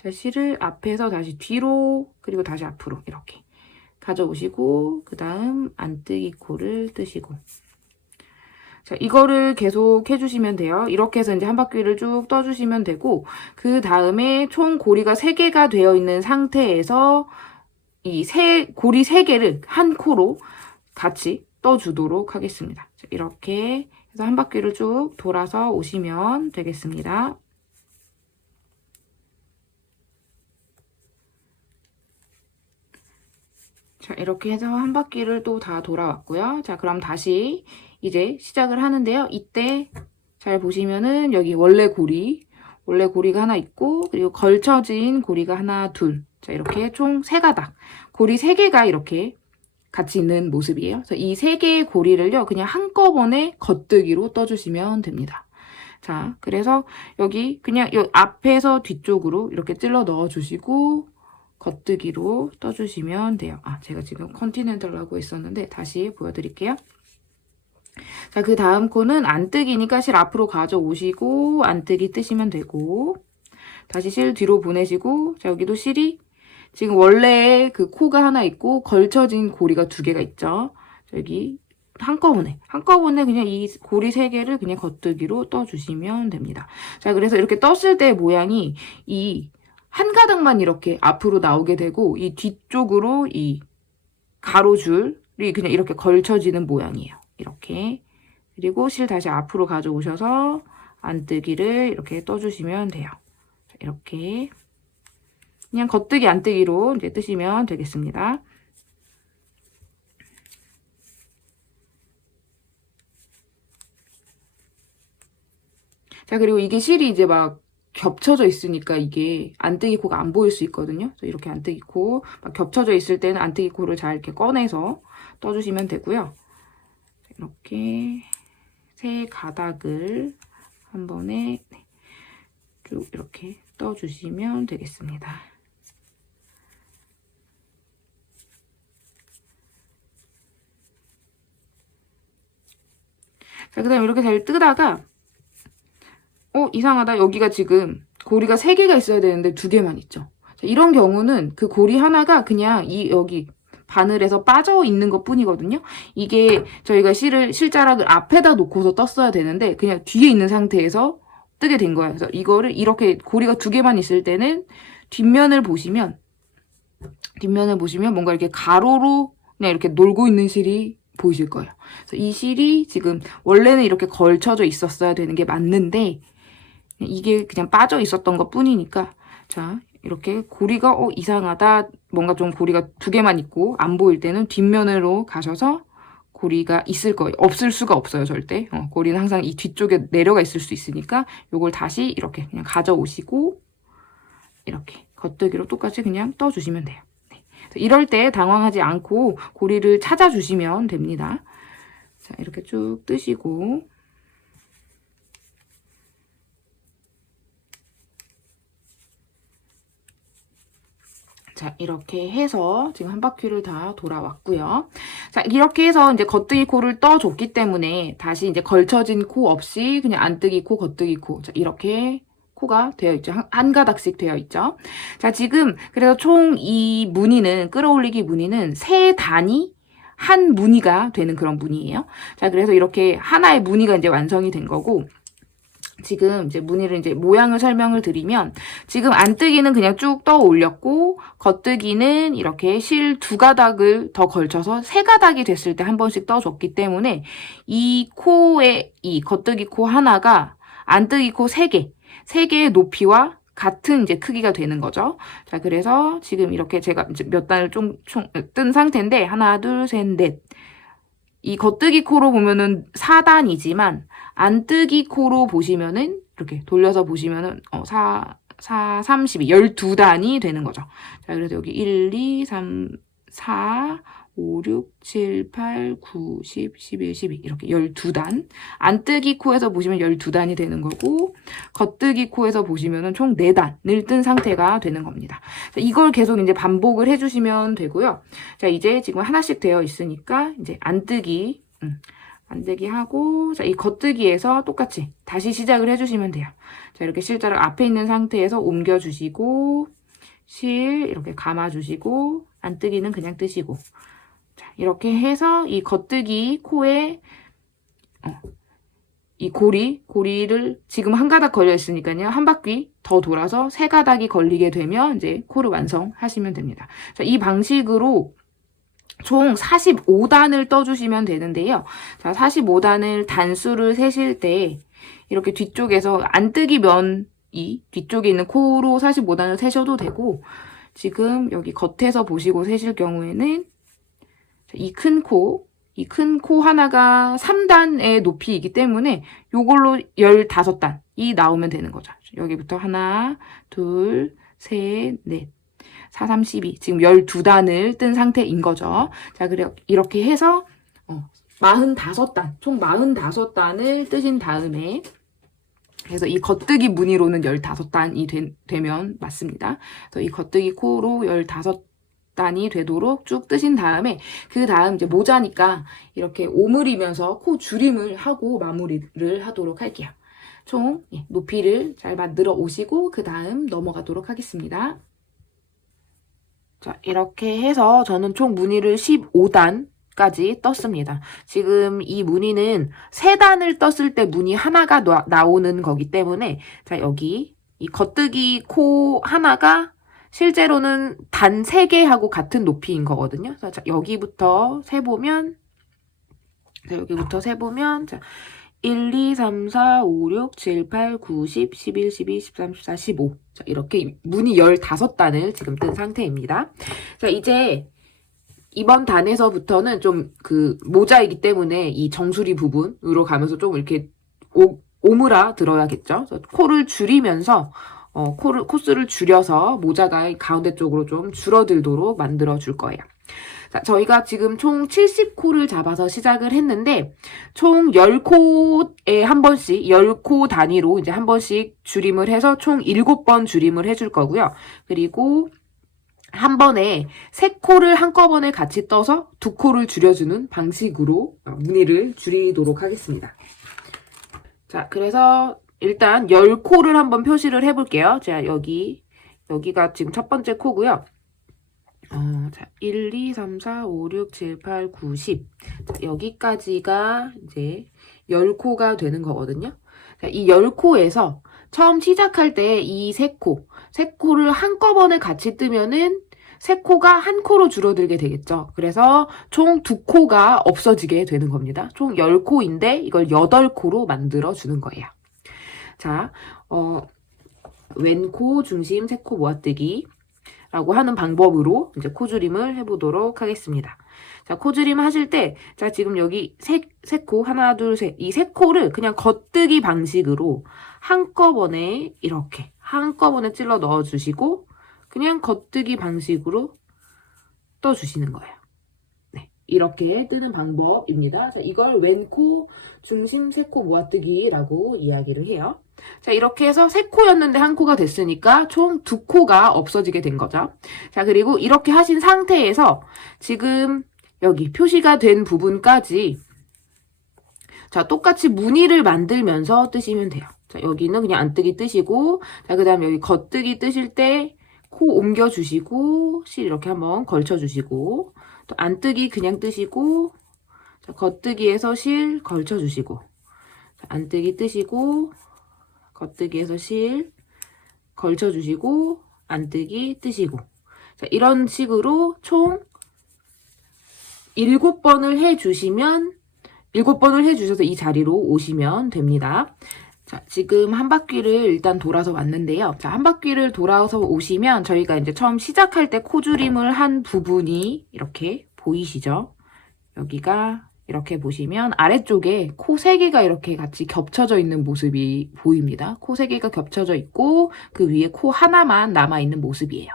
자, 실을 앞에서 다시 뒤로, 그리고 다시 앞으로 이렇게 가져오시고, 그 다음 안뜨기 코를 뜨시고, 자, 이거를 계속 해주시면 돼요. 이렇게 해서 이제 한 바퀴를 쭉 떠주시면 되고, 그 다음에 총 고리가 3개가 되어 있는 상태에서 이 고리 3개를 한 코로 같이 떠주도록 하겠습니다. 자, 이렇게 해서 한 바퀴를 쭉 돌아서 오시면 되겠습니다. 자, 이렇게 해서 한 바퀴를 또 다 돌아왔고요. 자, 그럼 다시 이제 시작을 하는데요. 이때 잘 보시면은 여기 원래 고리가 하나 있고, 그리고 걸쳐진 고리가 하나, 둘. 자, 이렇게 총 3가닥. 고리 3개가 이렇게 같이 있는 모습이에요. 그래서 이 3개의 고리를요, 그냥 한꺼번에 겉뜨기로 떠주시면 됩니다. 자, 그래서 여기 그냥 이 앞에서 뒤쪽으로 이렇게 찔러 넣어주시고, 겉뜨기로 떠주시면 돼요. 아, 제가 지금 컨티넨탈라고 했었는데 다시 보여드릴게요. 자, 그 다음 코는 안뜨기니까 실 앞으로 가져오시고 안뜨기 뜨시면 되고, 다시 실 뒤로 보내시고, 자, 여기도 실이 지금 원래 그 코가 하나 있고 걸쳐진 고리가 2개가 있죠. 자, 여기 한꺼번에 그냥 이 고리 3개를 그냥 겉뜨기로 떠주시면 됩니다. 자, 그래서 이렇게 떴을 때 모양이 이 한 가닥만 이렇게 앞으로 나오게 되고, 이 뒤쪽으로 이 가로줄이 그냥 이렇게 걸쳐지는 모양이에요. 이렇게. 그리고 실 다시 앞으로 가져오셔서 안뜨기를 이렇게 떠주시면 돼요. 이렇게 그냥 겉뜨기 안뜨기로 이제 뜨시면 되겠습니다. 자, 그리고 이게 실이 이제 막 겹쳐져 있으니까 이게 안뜨기 코가 안 보일 수 있거든요. 그래서 이렇게 안뜨기 코 막 겹쳐져 있을 때는 안뜨기 코를 잘 이렇게 꺼내서 떠주시면 되고요. 이렇게 세 가닥을 한 번에 쭉 이렇게 떠주시면 되겠습니다. 자, 그 다음에 이렇게 잘 뜨다가 이상하다. 여기가 지금 고리가 3개가 있어야 되는데 2개만 있죠. 자, 이런 경우는 그 고리 하나가 그냥 여기 바늘에서 빠져 있는 것 뿐이거든요. 이게 저희가 실자락을 앞에다 놓고서 떴어야 되는데 그냥 뒤에 있는 상태에서 뜨게 된 거예요. 그래서 이거를 이렇게 고리가 2개만 있을 때는 뒷면을 보시면 뭔가 이렇게 가로로 그냥 이렇게 놀고 있는 실이 보이실 거예요. 그래서 이 실이 지금 원래는 이렇게 걸쳐져 있었어야 되는 게 맞는데 이게 그냥 빠져 있었던 것 뿐이니까 자 이렇게 고리가 이상하다 뭔가 좀 고리가 2개만 있고 안 보일 때는 뒷면으로 가셔서 고리가 있을 거예요. 없을 수가 없어요 절대. 고리는 항상 이 뒤쪽에 내려가 있을 수 있으니까 요걸 다시 이렇게 그냥 가져오시고 이렇게 겉뜨기로 똑같이 그냥 떠주시면 돼요. 네. 이럴 때 당황하지 않고 고리를 찾아주시면 됩니다. 자 이렇게 쭉 뜨시고 자, 이렇게 해서 지금 한 바퀴를 다 돌아왔고요. 자, 이렇게 해서 이제 겉뜨기 코를 떠줬기 때문에 다시 이제 걸쳐진 코 없이 그냥 안뜨기 코, 겉뜨기 코. 자, 이렇게 코가 되어 있죠. 한 가닥씩 되어 있죠. 자, 지금 그래서 총 이 무늬는 끌어올리기 무늬는 3단이 한 무늬가 되는 그런 무늬예요. 자, 그래서 이렇게 하나의 무늬가 이제 완성이 된 거고 지금 이제 무늬를 이제 모양을 설명을 드리면 지금 안뜨기는 그냥 쭉 떠 올렸고 겉뜨기는 이렇게 실 2가닥을 더 걸쳐서 3가닥이 됐을 때 한 번씩 떠줬기 때문에 이 코의 이 겉뜨기 코 하나가 안뜨기 코 3개의 높이와 같은 이제 크기가 되는 거죠. 자, 그래서 지금 이렇게 제가 이제 몇 단을 총 뜬 상태인데 하나, 둘, 셋, 넷. 이 겉뜨기 코로 보면은 4단이지만 안뜨기 코로 보시면은 이렇게 돌려서 보시면은 32 12단이 되는 거죠. 자, 그래서 여기 1, 2, 3, 4, 5, 6, 7, 8, 9, 10, 11, 12 이렇게 12단. 안뜨기 코에서 보시면 12단이 되는 거고 겉뜨기 코에서 보시면은 총 4단을 뜬 상태가 되는 겁니다. 자, 이걸 계속 이제 반복을 해주시면 되고요. 자, 이제 지금 하나씩 되어 있으니까 이제 안뜨기 하고 자, 이 겉뜨기에서 똑같이 다시 시작을 해주시면 돼요. 자, 이렇게 실자를 앞에 있는 상태에서 옮겨주시고 실 이렇게 감아주시고 안뜨기는 그냥 뜨시고 자, 이렇게 해서 이 겉뜨기 코에 이 고리를 지금 한 가닥 걸려 있으니까요. 한 바퀴 더 돌아서 3가닥이 걸리게 되면 이제 코를 완성하시면 됩니다. 자, 이 방식으로 총 45단을 떠주시면 되는데요. 자, 45단을 단수를 세실 때 이렇게 뒤쪽에서 안뜨기 면이 뒤쪽에 있는 코로 45단을 세셔도 되고 지금 여기 겉에서 보시고 세실 경우에는 이 큰 코 하나가 3단의 높이이기 때문에 요걸로 15단이 나오면 되는 거죠. 여기부터 하나, 둘, 셋, 넷. 4, 3, 12. 지금 12단을 뜬 상태인 거죠. 자, 그래 이렇게 해서 45단, 총 45단을 뜨신 다음에 그래서 이 겉뜨기 무늬로는 15단이 되면 맞습니다. 그래서 이 겉뜨기 코로 15단이 되도록 쭉 뜨신 다음에 그 다음 이제 모자니까 이렇게 오므리면서 코 줄임을 하고 마무리를 하도록 할게요. 총 높이를 잘 만들어 오시고 그 다음 넘어가도록 하겠습니다. 자, 이렇게 해서 저는 총 무늬를 15단까지 떴습니다. 지금 이 무늬는 3단을 떴을 때 무늬 하나가 나오는 거기 때문에 자, 여기 이 겉뜨기 코 하나가 실제로는 단 3개하고 같은 높이인 거거든요. 자, 여기부터 세보면 자, 1, 2, 3, 4, 5, 6, 7, 8, 9, 10, 11, 12, 13, 14, 15. 자, 이렇게 무늬 15단을 지금 뜬 상태입니다. 자, 이제 이번 단에서부터는 좀 그 모자이기 때문에 이 정수리 부분으로 가면서 좀 이렇게 오므라 들어야겠죠. 코를 줄이면서 코스를 줄여서 모자가 가운데 쪽으로 좀 줄어들도록 만들어 줄 거예요. 자, 저희가 지금 총 70코를 잡아서 시작을 했는데 총 10코에 한 번씩 10코 단위로 이제 한 번씩 줄임을 해서 총 7번 줄임을 해줄 거고요. 그리고 한 번에 3코를 한꺼번에 같이 떠서 2코를 줄여주는 방식으로 무늬를 줄이도록 하겠습니다. 자, 그래서 일단 10코를 한번 표시를 해볼게요. 자, 여기가 지금 첫 번째 코고요. 자, 1, 2, 3, 4, 5, 6, 7, 8, 9, 10. 자, 여기까지가 이제 10코가 되는 거거든요. 자, 이 10코에서 처음 시작할 때 이 3코를 한꺼번에 같이 뜨면은 3코가 1코로 줄어들게 되겠죠. 그래서 총 2코가 없어지게 되는 겁니다. 총 10코인데 이걸 8코로 만들어 주는 거예요. 자, 왼코 중심 3코 모아뜨기 라고 하는 방법으로 이제 코줄임을 해보도록 하겠습니다. 자, 코줄임 하실 때, 자, 지금 여기 세 코, 하나, 둘, 셋. 이 3코를 그냥 겉뜨기 방식으로 한꺼번에 이렇게, 한꺼번에 찔러 넣어주시고, 그냥 겉뜨기 방식으로 떠주시는 거예요. 네. 이렇게 뜨는 방법입니다. 자, 이걸 왼코 중심 3코 모아뜨기라고 이야기를 해요. 자, 이렇게 해서 3코였는데 1코가 됐으니까 총 2코가 없어지게 된 거죠. 자, 그리고 이렇게 하신 상태에서 지금 여기 표시가 된 부분까지 자, 똑같이 무늬를 만들면서 뜨시면 돼요. 자, 여기는 그냥 안뜨기 뜨시고, 자, 그 다음에 여기 겉뜨기 뜨실 때 코 옮겨주시고, 실 이렇게 한번 걸쳐주시고, 또 안뜨기 그냥 뜨시고, 자, 겉뜨기에서 실 걸쳐주시고, 자, 안뜨기 뜨시고, 겉뜨기에서 실 걸쳐주시고 안뜨기 뜨시고 자, 이런 식으로 총 7번을 해주시면 7번을 해주셔서 이 자리로 오시면 됩니다. 자, 지금 한 바퀴를 일단 돌아서 왔는데요. 자, 한 바퀴를 돌아서 오시면 저희가 이제 처음 시작할 때 코줄임을 한 부분이 이렇게 보이시죠? 여기가 이렇게 보시면 아래쪽에 코 3개가 이렇게 같이 겹쳐져 있는 모습이 보입니다. 코 3개가 겹쳐져 있고 그 위에 코 하나만 남아있는 모습이에요.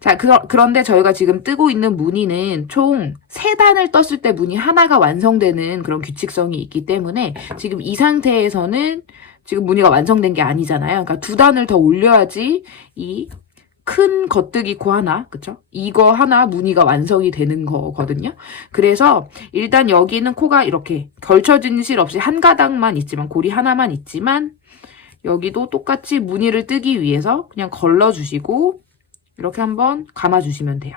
자, 그런데 저희가 지금 뜨고 있는 무늬는 총 3단을 떴을 때 무늬 하나가 완성되는 그런 규칙성이 있기 때문에 지금 이 상태에서는 지금 무늬가 완성된 게 아니잖아요. 그러니까 2단을 더 올려야지 이 큰 겉뜨기 코 하나, 그쵸? 이거 하나 무늬가 완성이 되는 거거든요. 그래서 일단 여기는 코가 이렇게 걸쳐진 실 없이 한 가닥만 있지만, 고리 하나만 있지만, 여기도 똑같이 무늬를 뜨기 위해서 그냥 걸러주시고, 이렇게 한번 감아주시면 돼요.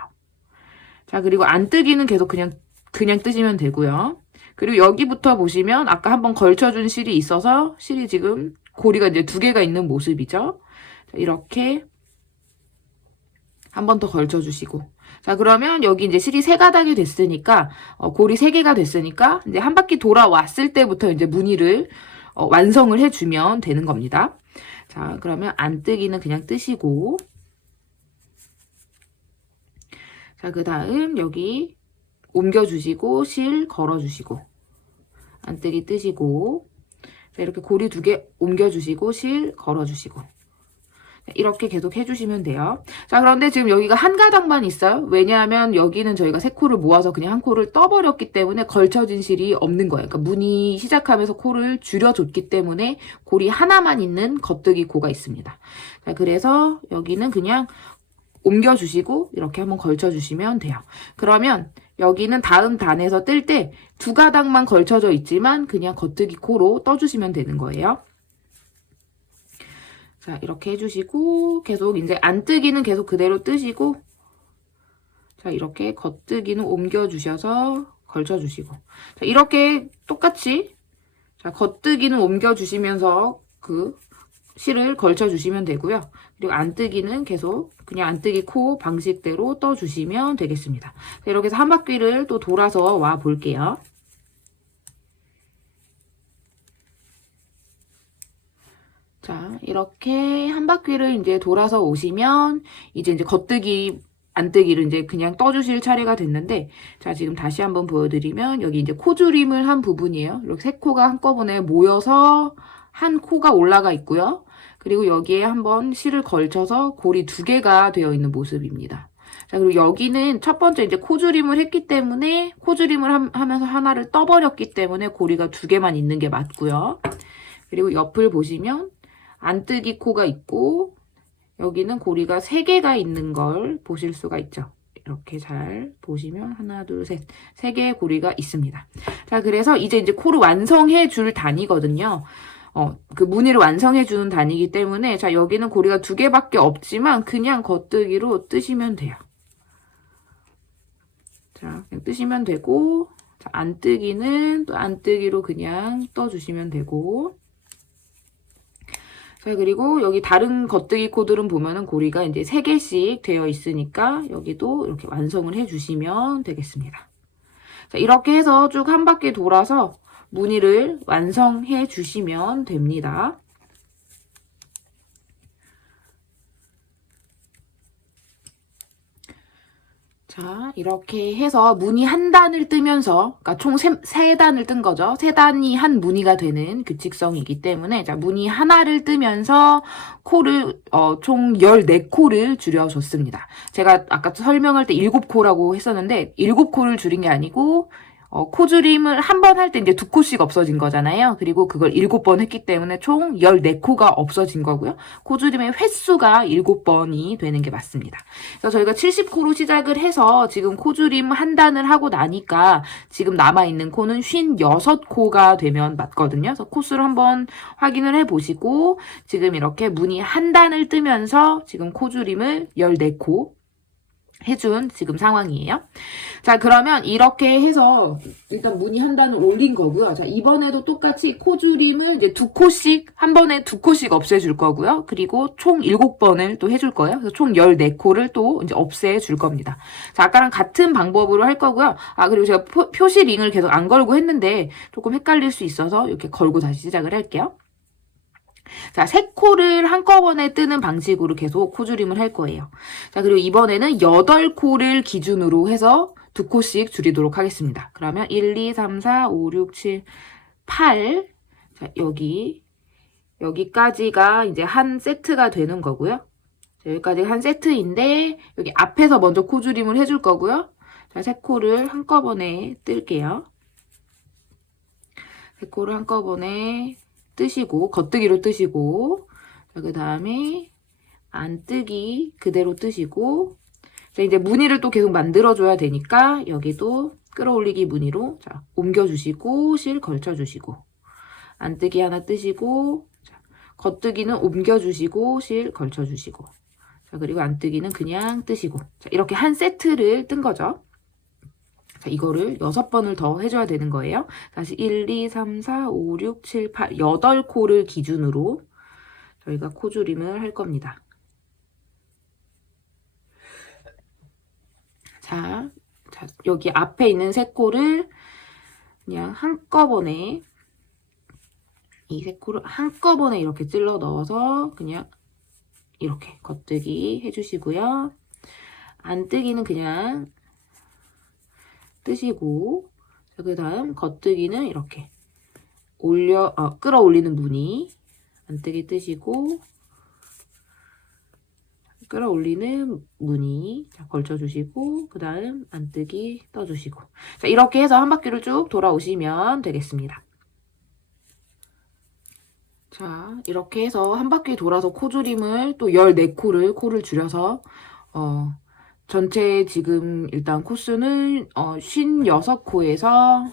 자, 그리고 안뜨기는 계속 그냥 뜨시면 되고요. 그리고 여기부터 보시면 아까 한번 걸쳐준 실이 있어서 실이 지금 고리가 이제 2개가 있는 모습이죠. 자, 이렇게 한 번 더 걸쳐주시고. 자, 그러면 여기 이제 실이 3가닥이 됐으니까, 고리 3개가 됐으니까, 이제 한 바퀴 돌아왔을 때부터 이제 무늬를, 완성을 해주면 되는 겁니다. 자, 그러면 안뜨기는 그냥 뜨시고. 자, 그 다음 여기 옮겨주시고, 실 걸어주시고. 안뜨기 뜨시고. 자, 이렇게 고리 2개 옮겨주시고, 실 걸어주시고. 이렇게 계속 해주시면 돼요. 자, 그런데 지금 여기가 한 가닥만 있어요. 왜냐하면 여기는 저희가 3코를 모아서 그냥 1코를 떠버렸기 때문에 걸쳐진 실이 없는 거예요. 그러니까 무늬 시작하면서 코를 줄여줬기 때문에 고리 하나만 있는 겉뜨기 코가 있습니다. 자, 그래서 여기는 그냥 옮겨주시고 이렇게 한번 걸쳐주시면 돼요. 그러면 여기는 다음 단에서 뜰 때 2가닥만 걸쳐져 있지만 그냥 겉뜨기 코로 떠주시면 되는 거예요. 자, 이렇게 해주시고 계속 이제 안뜨기는 계속 그대로 뜨시고 자, 이렇게 겉뜨기는 옮겨주셔서 걸쳐주시고 자, 이렇게 똑같이 자, 겉뜨기는 옮겨주시면서 그 실을 걸쳐주시면 되고요. 그리고 안뜨기는 계속 그냥 안뜨기 코 방식대로 떠주시면 되겠습니다. 자, 이렇게 해서 한 바퀴를 또 돌아서 와 볼게요. 자, 이렇게 한 바퀴를 이제 돌아서 오시면 이제 겉뜨기, 안뜨기를 이제 그냥 떠주실 차례가 됐는데, 자, 지금 다시 한번 보여드리면 여기 이제 코줄임을 한 부분이에요. 이렇게 3코가 한꺼번에 모여서 한 코가 올라가 있고요. 그리고 여기에 한번 실을 걸쳐서 골이 2개가 되어 있는 모습입니다. 자, 그리고 여기는 첫 번째 이제 코줄임을 했기 때문에 코줄임을 하면서 하나를 떠버렸기 때문에 고리가 2개만 있는 게 맞고요. 그리고 옆을 보시면 안뜨기 코가 있고 여기는 고리가 3개가 있는 걸 보실 수가 있죠. 이렇게 잘 보시면 하나, 둘, 셋, 3개의 고리가 있습니다. 자, 그래서 이제 코를 완성해 줄 단위거든요. 그 무늬를 완성해 주는 단위이기 때문에 자, 여기는 고리가 2개밖에 없지만 그냥 겉뜨기로 뜨시면 돼요. 자, 그냥 뜨시면 되고 자, 안뜨기는 또 안뜨기로 그냥 떠주시면 되고 자, 그리고 여기 다른 겉뜨기 코들은 보면은 고리가 이제 3개씩 되어 있으니까 여기도 이렇게 완성을 해주시면 되겠습니다. 자, 이렇게 해서 쭉 한 바퀴 돌아서 무늬를 완성해 주시면 됩니다. 자, 이렇게 해서 무늬 한 단을 뜨면서, 그러니까 총 3단을 뜬 거죠. 3단이 한 무늬가 되는 규칙성이기 때문에, 자, 무늬 하나를 뜨면서 코를, 총 14코를 줄여줬습니다. 제가 아까 설명할 때 7코라고 했었는데, 7코를 줄인 게 아니고, 코 줄임을 한 번 할 때 이제 2코씩 없어진 거잖아요. 그리고 그걸 7번 했기 때문에 총 14코가 없어진 거고요. 코 줄임의 횟수가 7번이 되는 게 맞습니다. 그래서 저희가 70코로 시작을 해서 지금 코 줄임 한 단을 하고 나니까 지금 남아있는 코는 56코가 되면 맞거든요. 그래서 코수를 한번 확인을 해보시고 지금 이렇게 무늬 한 단을 뜨면서 지금 코 줄임을 14코 해준 지금 상황이에요. 자, 그러면 이렇게 해서 일단 무늬 한 단을 올린 거고요. 자, 이번에도 똑같이 코줄임을 이제 2코씩, 한 번에 2코씩 없애줄 거고요. 그리고 총 7번을 또 해줄 거예요. 그래서 총 14코를 또 이제 없애줄 겁니다. 자, 아까랑 같은 방법으로 할 거고요. 아, 그리고 제가 표시 링을 계속 안 걸고 했는데 조금 헷갈릴 수 있어서 이렇게 걸고 다시 시작을 할게요. 자, 3코를 한꺼번에 뜨는 방식으로 계속 코줄임을 할 거예요. 자, 그리고 이번에는 8코를 기준으로 해서 2코씩 줄이도록 하겠습니다. 그러면 1, 2, 3, 4, 5, 6, 7, 8. 자, 여기까지가 이제 한 세트가 되는 거고요. 자, 여기까지가 한 세트인데, 여기 앞에서 먼저 코줄임을 해줄 거고요. 자, 3코를 한꺼번에 뜰게요. 3코를 한꺼번에 뜨시고 겉뜨기로 뜨시고 그 다음에 안뜨기 그대로 뜨시고 자, 이제 무늬를 또 계속 만들어줘야 되니까 여기도 끌어올리기 무늬로 자, 옮겨주시고 실 걸쳐주시고 안뜨기 하나 뜨시고 자, 겉뜨기는 옮겨주시고 실 걸쳐주시고 자, 그리고 안뜨기는 그냥 뜨시고 자, 이렇게 한 세트를 뜬 거죠. 자, 이거를 6번을 더 해줘야 되는 거예요. 다시 1, 2, 3, 4, 5, 6, 7, 8, 8코를 기준으로 저희가 코줄임을 할 겁니다. 자, 여기 앞에 있는 3코를 그냥 한꺼번에 이 3코를 한꺼번에 이렇게 찔러 넣어서 그냥 이렇게 겉뜨기 해주시고요. 안뜨기는 그냥 뜨시고 그 다음 겉뜨기는 이렇게 끌어올리는 무늬 안뜨기 뜨시고 끌어올리는 무늬 자, 걸쳐주시고 그 다음 안뜨기 떠주시고 자, 이렇게 해서 한 바퀴를 쭉 돌아오시면 되겠습니다. 자, 이렇게 해서 한 바퀴 돌아서 코줄임을 또 14코를 코를 줄여서 전체 지금 일단 코수는 56코에서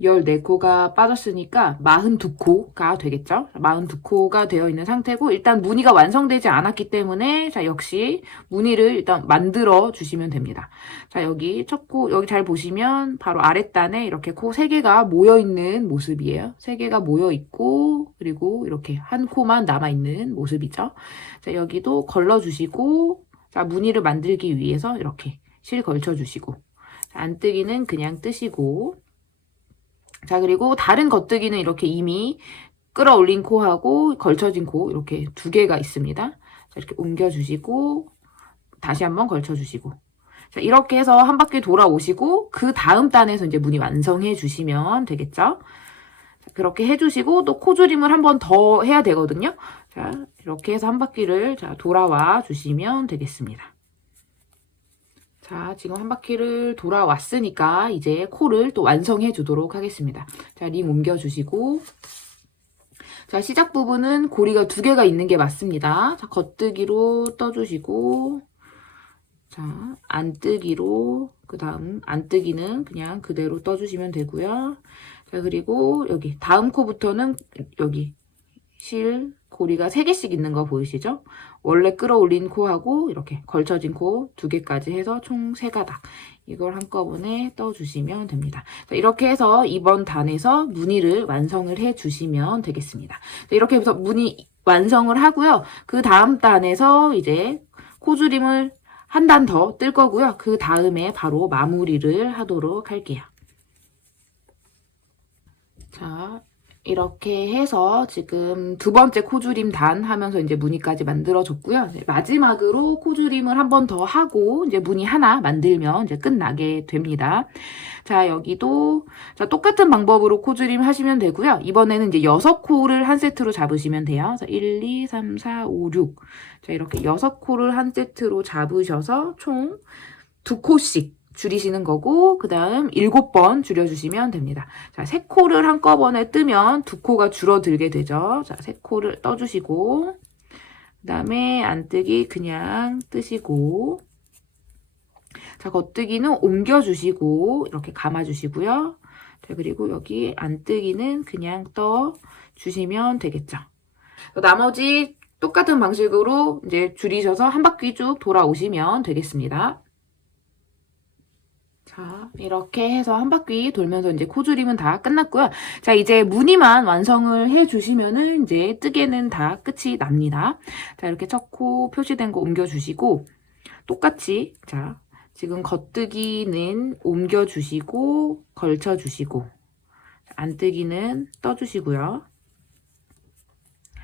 14코가 빠졌으니까 42코가 되겠죠. 42코가 되어 있는 상태고 일단 무늬가 완성되지 않았기 때문에 자 역시 무늬를 일단 만들어 주시면 됩니다. 자 여기 첫 코 여기 잘 보시면 바로 아랫단에 이렇게 코 3개가 모여 있는 모습이에요. 3개가 모여 있고 그리고 이렇게 한 코만 남아 있는 모습이죠. 자 여기도 걸러 주시고 자 무늬를 만들기 위해서 이렇게 실 걸쳐 주시고 안뜨기는 그냥 뜨시고 자, 그리고 다른 겉뜨기는 이렇게 이미 끌어올린 코하고 걸쳐진 코 이렇게 2개가 있습니다. 자, 이렇게 옮겨주시고 다시 한번 걸쳐주시고 자, 이렇게 해서 한 바퀴 돌아오시고 그 다음 단에서 이제 무늬 완성해 주시면 되겠죠. 그렇게 해주시고 또 코줄임을 한 번 더 해야 되거든요. 자, 이렇게 해서 한 바퀴를 자, 돌아와 주시면 되겠습니다. 자, 지금 한 바퀴를 돌아왔으니까 이제 코를 또 완성해 주도록 하겠습니다. 자, 링 옮겨 주시고 자, 시작 부분은 고리가 2개가 있는 게 맞습니다. 자, 겉뜨기로 떠주시고 자, 안뜨기로 그 다음 안뜨기는 그냥 그대로 떠주시면 되고요. 자, 그리고 여기 다음 코부터는 여기 실 고리가 3개씩 있는 거 보이시죠? 원래 끌어올린 코하고 이렇게 걸쳐진 코 2개까지 해서 총 3가닥. 이걸 한꺼번에 떠주시면 됩니다. 자, 이렇게 해서 이번 단에서 무늬를 완성을 해주시면 되겠습니다. 자, 이렇게 해서 무늬 완성을 하고요. 그 다음 단에서 이제 코줄임을 한 단 더 뜰 거고요. 그 다음에 바로 마무리를 하도록 할게요. 자, 이렇게 해서 지금 2번째 코줄임 단 하면서 이제 무늬까지 만들어줬고요. 마지막으로 코줄임을 한 번 더 하고 이제 무늬 하나 만들면 이제 끝나게 됩니다. 자, 여기도 자, 똑같은 방법으로 코줄임 하시면 되고요. 이번에는 이제 6코를 한 세트로 잡으시면 돼요. 자, 1, 2, 3, 4, 5, 6. 자, 이렇게 6코를 한 세트로 잡으셔서 총 2코씩 줄이시는 거고 그 다음 7번 줄여주시면 됩니다. 자, 3코를 한꺼번에 뜨면 2코가 줄어들게 되죠. 자, 3코를 떠주시고 그 다음에 안뜨기 그냥 뜨시고 자, 겉뜨기는 옮겨주시고 이렇게 감아주시고요. 자, 그리고 여기 안뜨기는 그냥 떠주시면 되겠죠. 나머지 똑같은 방식으로 이제 줄이셔서 한 바퀴 쭉 돌아오시면 되겠습니다. 자, 이렇게 해서 한 바퀴 돌면서 이제 코줄임은 다 끝났고요. 자, 이제 무늬만 완성을 해주시면은 이제 뜨개는 다 끝이 납니다. 자, 이렇게 첫 코 표시된 거 옮겨주시고, 똑같이, 자, 지금 겉뜨기는 옮겨주시고, 걸쳐주시고, 안뜨기는 떠주시고요.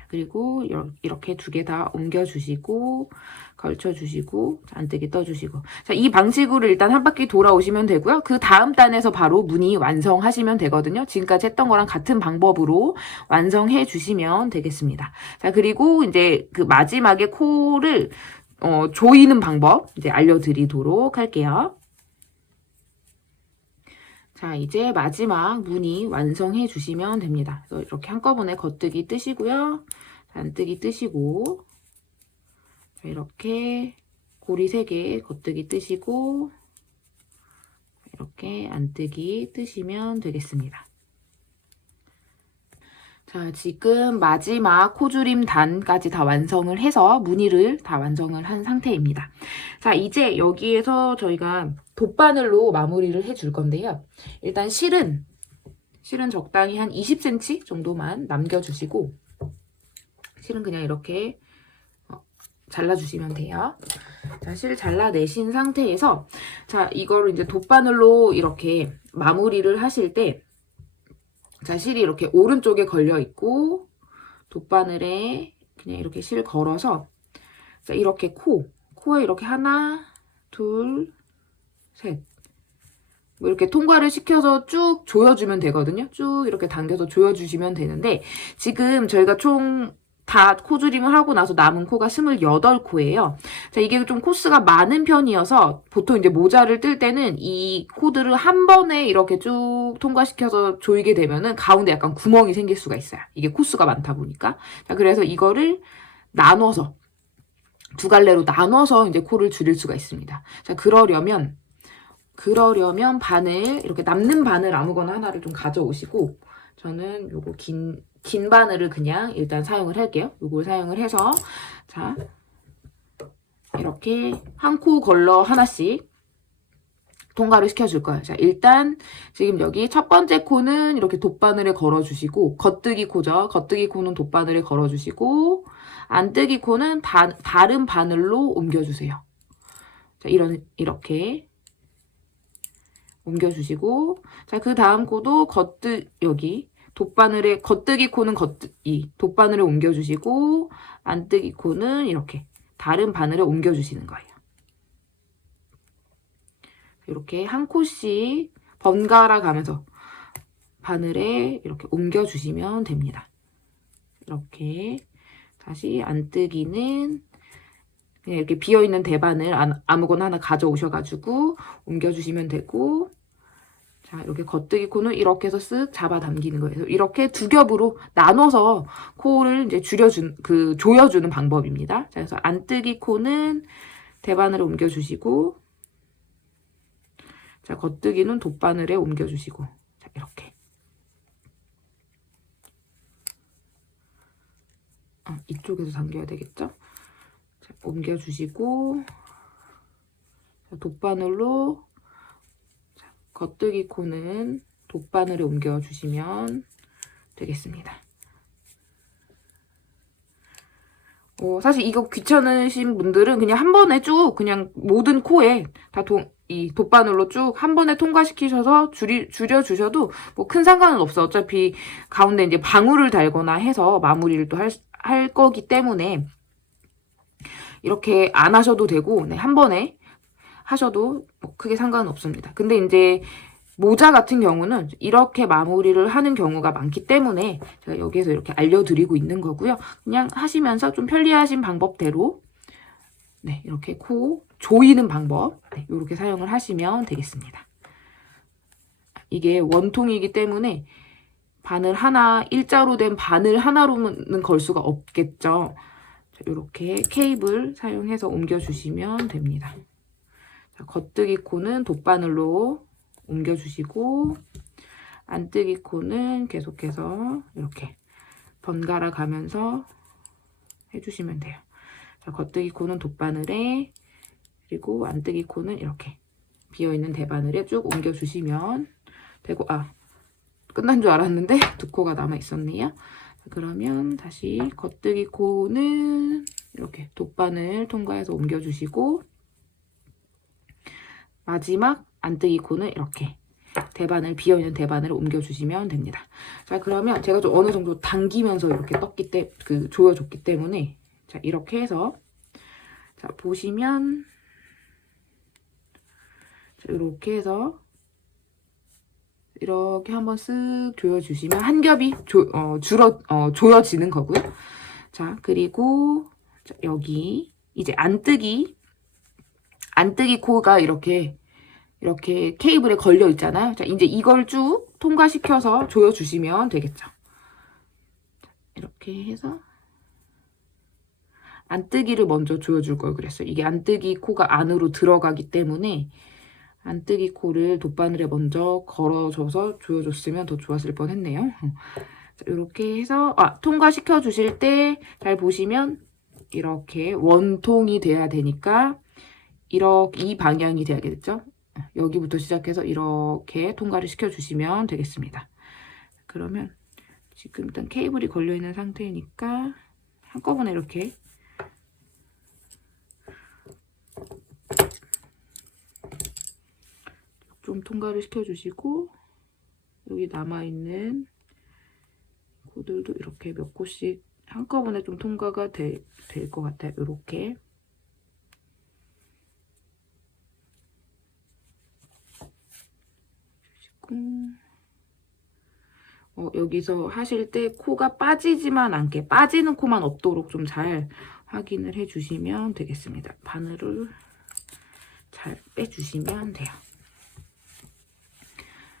그리고 이렇게 2개 다 옮겨주시고 걸쳐주시고 안뜨기 떠주시고 자, 이 방식으로 일단 한 바퀴 돌아오시면 되고요. 그 다음 단에서 바로 무늬 완성하시면 되거든요. 지금까지 했던 거랑 같은 방법으로 완성해 주시면 되겠습니다. 자, 그리고 이제 그 마지막에 코를 조이는 방법 이제 알려드리도록 할게요. 자, 이제 마지막 무늬 완성해 주시면 됩니다. 그래서 이렇게 한꺼번에 겉뜨기 뜨시고요. 안뜨기 뜨시고 자, 이렇게 고리 3개 겉뜨기 뜨시고 이렇게 안뜨기 뜨시면 되겠습니다. 자, 지금 마지막 코줄임 단까지 다 완성을 해서 무늬를 다 완성을 한 상태입니다. 자, 이제 여기에서 저희가 돗바늘로 마무리를 해줄 건데요. 일단 실은 적당히 한 20cm 정도만 남겨주시고 실은 그냥 이렇게 잘라주시면 돼요. 자, 실 잘라내신 상태에서 자, 이거를 이제 돗바늘로 이렇게 마무리를 하실 때 자, 실이 이렇게 오른쪽에 걸려 있고 돗바늘에 그냥 이렇게 실 걸어서 자, 이렇게 코에 이렇게 하나, 둘, 셋 뭐 이렇게 통과를 시켜서 쭉 조여주면 되거든요. 쭉 이렇게 당겨서 조여주시면 되는데 지금 저희가 총 다 코줄임을 하고 나서 남은 코가 28코예요. 자, 이게 좀 코스가 많은 편이어서 보통 이제 모자를 뜰 때는 이 코드를 한 번에 이렇게 쭉 통과시켜서 조이게 되면은 가운데 약간 구멍이 생길 수가 있어요. 이게 코스가 많다 보니까. 자, 그래서 이거를 나눠서 2갈래로 나눠서 이제 코를 줄일 수가 있습니다. 자, 그러려면 바늘 이렇게 남는 바늘 아무거나 하나를 좀 가져오시고 저는 요거 긴 바늘을 그냥 일단 사용을 할게요. 요걸 사용을 해서 자, 이렇게 한 코 걸러 하나씩 통과를 시켜줄 거예요. 자, 일단 지금 여기 첫 번째 코는 이렇게 돗바늘에 걸어주시고 겉뜨기 코죠. 겉뜨기 코는 돗바늘에 걸어주시고 안뜨기 코는 다른 바늘로 옮겨주세요. 자, 이렇게 옮겨주시고 자, 그 다음 코도 여기 돗바늘에 겉뜨기 코는 돗바늘에 옮겨주시고 안뜨기 코는 이렇게 다른 바늘에 옮겨주시는 거예요. 이렇게 한 코씩 번갈아 가면서 바늘에 이렇게 옮겨주시면 됩니다. 이렇게 다시 안뜨기는 그냥 이렇게 비어있는 대반을 아무거나 하나 가져오셔가지고 옮겨주시면 되고, 자, 이렇게 겉뜨기 코는 이렇게 해서 쓱 잡아 당기는 거예요. 이렇게 두 겹으로 나눠서 코를 이제 조여주는 방법입니다. 자, 그래서 안뜨기 코는 대바늘에 옮겨주시고, 자, 겉뜨기는 돗바늘에 옮겨주시고, 자, 이렇게. 이쪽에서 당겨야 되겠죠? 자, 옮겨주시고, 자, 돗바늘로, 자, 겉뜨기 코는 돗바늘에 옮겨주시면 되겠습니다. 사실 이거 귀찮으신 분들은 그냥 한 번에 쭉 그냥 모든 코에 다 이 돗바늘로 쭉 한 번에 통과시키셔서 줄여주셔도 뭐 큰 상관은 없어. 어차피 가운데 이제 방울을 달거나 해서 마무리를 또 할 거기 때문에 이렇게 안 하셔도 되고, 네, 한 번에 하셔도 뭐 크게 상관은 없습니다. 근데 이제 모자 같은 경우는 이렇게 마무리를 하는 경우가 많기 때문에 제가 여기에서 이렇게 알려드리고 있는 거고요. 그냥 하시면서 좀 편리하신 방법대로, 네, 이렇게 코 조이는 방법, 네, 이렇게 사용을 하시면 되겠습니다. 이게 원통이기 때문에 바늘 하나, 일자로 된 바늘 하나로는 걸 수가 없겠죠. 이렇게 케이블 사용해서 옮겨주시면 됩니다. 자, 겉뜨기 코는 돗바늘로 옮겨주시고, 안뜨기 코는 계속해서 이렇게 번갈아 가면서 해주시면 돼요. 자, 겉뜨기 코는 돗바늘에, 그리고 안뜨기 코는 이렇게 비어있는 대바늘에 쭉 옮겨주시면 되고, 끝난 줄 알았는데 두 코가 남아 있었네요. 그러면 다시 겉뜨기 코는 이렇게 돗바늘 통과해서 옮겨주시고, 마지막 안뜨기 코는 이렇게 비어있는 대바늘을 옮겨주시면 됩니다. 자, 그러면 제가 좀 어느 정도 당기면서 이렇게 조여줬기 때문에, 자, 이렇게 해서, 자, 보시면, 자, 이렇게 해서 이렇게 한번 쓱 조여주시면 한 겹이 조여지는 거고요. 자, 그리고 자, 여기 이제 안뜨기 코가 이렇게 케이블에 걸려 있잖아요. 자, 이제 이걸 쭉 통과시켜서 조여주시면 되겠죠. 이렇게 해서 안뜨기를 먼저 조여줄 걸 그랬어요. 이게 안뜨기 코가 안으로 들어가기 때문에 안뜨기 코를 돗바늘에 먼저 걸어줘서 조여줬으면 더 좋았을 뻔했네요. 이렇게 해서 통과시켜 주실 때 잘 보시면 이렇게 원통이 돼야 되니까 이렇게 이 방향이 돼야겠죠. 여기부터 시작해서 이렇게 통과를 시켜주시면 되겠습니다. 그러면 지금 일단 케이블이 걸려있는 상태니까 한꺼번에 이렇게 좀 통과를 시켜주시고, 여기 남아있는 코들도 이렇게 몇 코씩 한꺼번에 좀 통과가 될 것 같아요. 이렇게. 여기서 하실 때 코가 빠지지만 않게, 빠지는 코만 없도록 좀 잘 확인을 해주시면 되겠습니다. 바늘을 잘 빼주시면 돼요.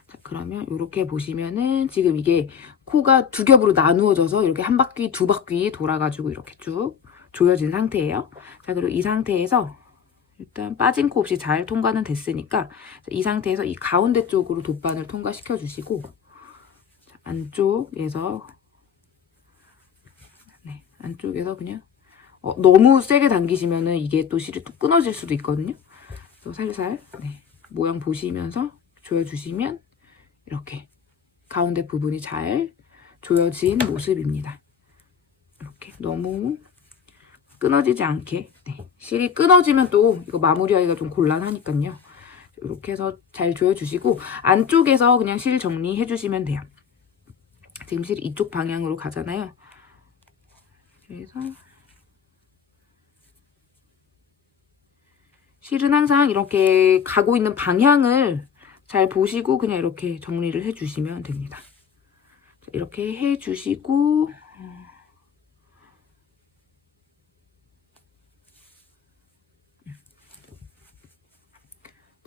자, 그러면 이렇게 보시면은 지금 이게 코가 두 겹으로 나누어져서 이렇게 한 바퀴, 두 바퀴 돌아가지고 이렇게 쭉 조여진 상태예요. 자, 그리고 이 상태에서 일단 빠진 코 없이 잘 통과는 됐으니까 이 상태에서 이 가운데 쪽으로 돗바늘 통과시켜 주시고, 안쪽에서 그냥 너무 세게 당기시면은 이게 또 실이 또 끊어질 수도 있거든요. 그래서 살살 모양 보시면서 조여주시면 이렇게 가운데 부분이 잘 조여진 모습입니다. 이렇게 너무 끊어지지 않게, 실이 끊어지면 또 이거 마무리하기가 좀 곤란하니까요. 이렇게 해서 잘 조여주시고 안쪽에서 그냥 실 정리해 주시면 돼요. 지금 실이 이쪽 방향으로 가잖아요. 그래서 실은 항상 이렇게 가고 있는 방향을 잘 보시고 그냥 이렇게 정리를 해주시면 됩니다. 이렇게 해주시고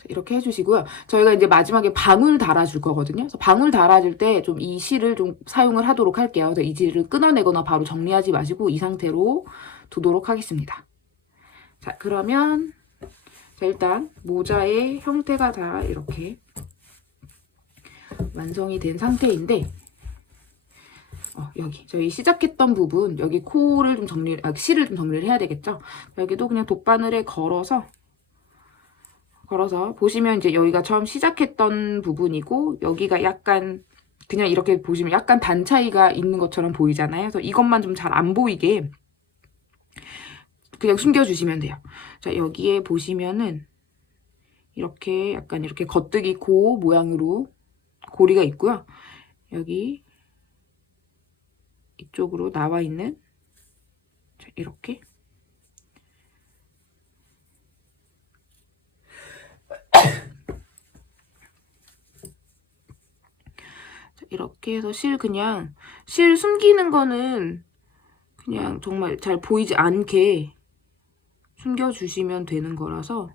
이렇게 해주시고요. 저희가 이제 마지막에 방울 달아줄 거거든요. 그래서 방울 달아줄 때 좀 이 실을 좀 사용을 하도록 할게요. 그래서 이 실을 끊어내거나 바로 정리하지 마시고 이 상태로 두도록 하겠습니다. 자, 그러면 자, 일단 모자의 형태가 다 이렇게 완성이 된 상태인데 여기 저희 시작했던 부분 여기 코를 좀 실을 좀 정리를 해야 되겠죠. 여기도 그냥 돗바늘에 걸어서 보시면 이제 여기가 처음 시작했던 부분이고 여기가 약간 그냥 이렇게 보시면 약간 단 차이가 있는 것처럼 보이잖아요. 그래서 이것만 좀 잘 안 보이게 그냥 숨겨주시면 돼요. 자, 여기에 보시면은 이렇게 약간 이렇게 겉뜨기 코 모양으로 고리가 있고요. 여기 이쪽으로 나와 있는 이렇게 이렇게 해서 실 숨기는 거는 그냥 정말 잘 보이지 않게 숨겨주시면 되는 거라서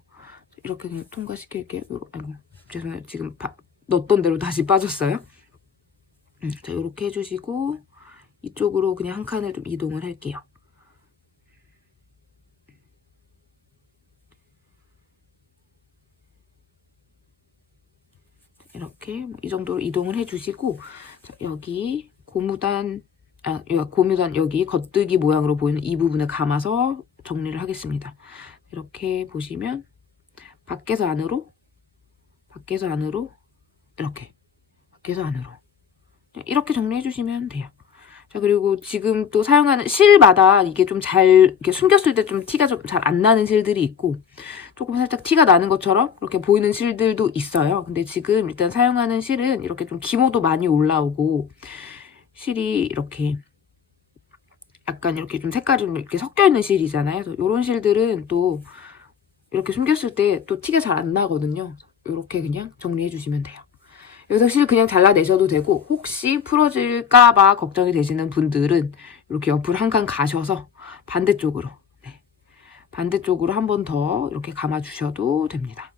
이렇게 그냥 통과시킬게요. 아이고 죄송해요. 지금 넣었던 대로 다시 빠졌어요. 자, 이렇게 해주시고 이쪽으로 그냥 한 칸을 좀 이동을 할게요. 이렇게 이 정도로 이동을 해주시고 자, 여기 고무단 여기 겉뜨기 모양으로 보이는 이 부분을 감아서 정리를 하겠습니다. 이렇게 보시면 밖에서 안으로 이렇게 밖에서 안으로 이렇게 정리해 주시면 돼요. 자, 그리고 지금 또 사용하는 실마다 이게 좀 이렇게 숨겼을 때 좀 티가 좀 잘 안 나는 실들이 있고 조금 살짝 티가 나는 것처럼 이렇게 보이는 실들도 있어요. 근데 지금 일단 사용하는 실은 이렇게 좀 기모도 많이 올라오고 실이 이렇게 약간 이렇게 좀 색깔이 좀 이렇게 섞여 있는 실이잖아요. 그래서 이런 실들은 또 이렇게 숨겼을 때 또 티가 잘 안 나거든요. 이렇게 그냥 정리해 주시면 돼요. 여기서 실 그냥 잘라내셔도 되고 혹시 풀어질까봐 걱정이 되시는 분들은 이렇게 옆으로 한 칸 가셔서 반대쪽으로 반대쪽으로 한 번 더 이렇게 감아주셔도 됩니다.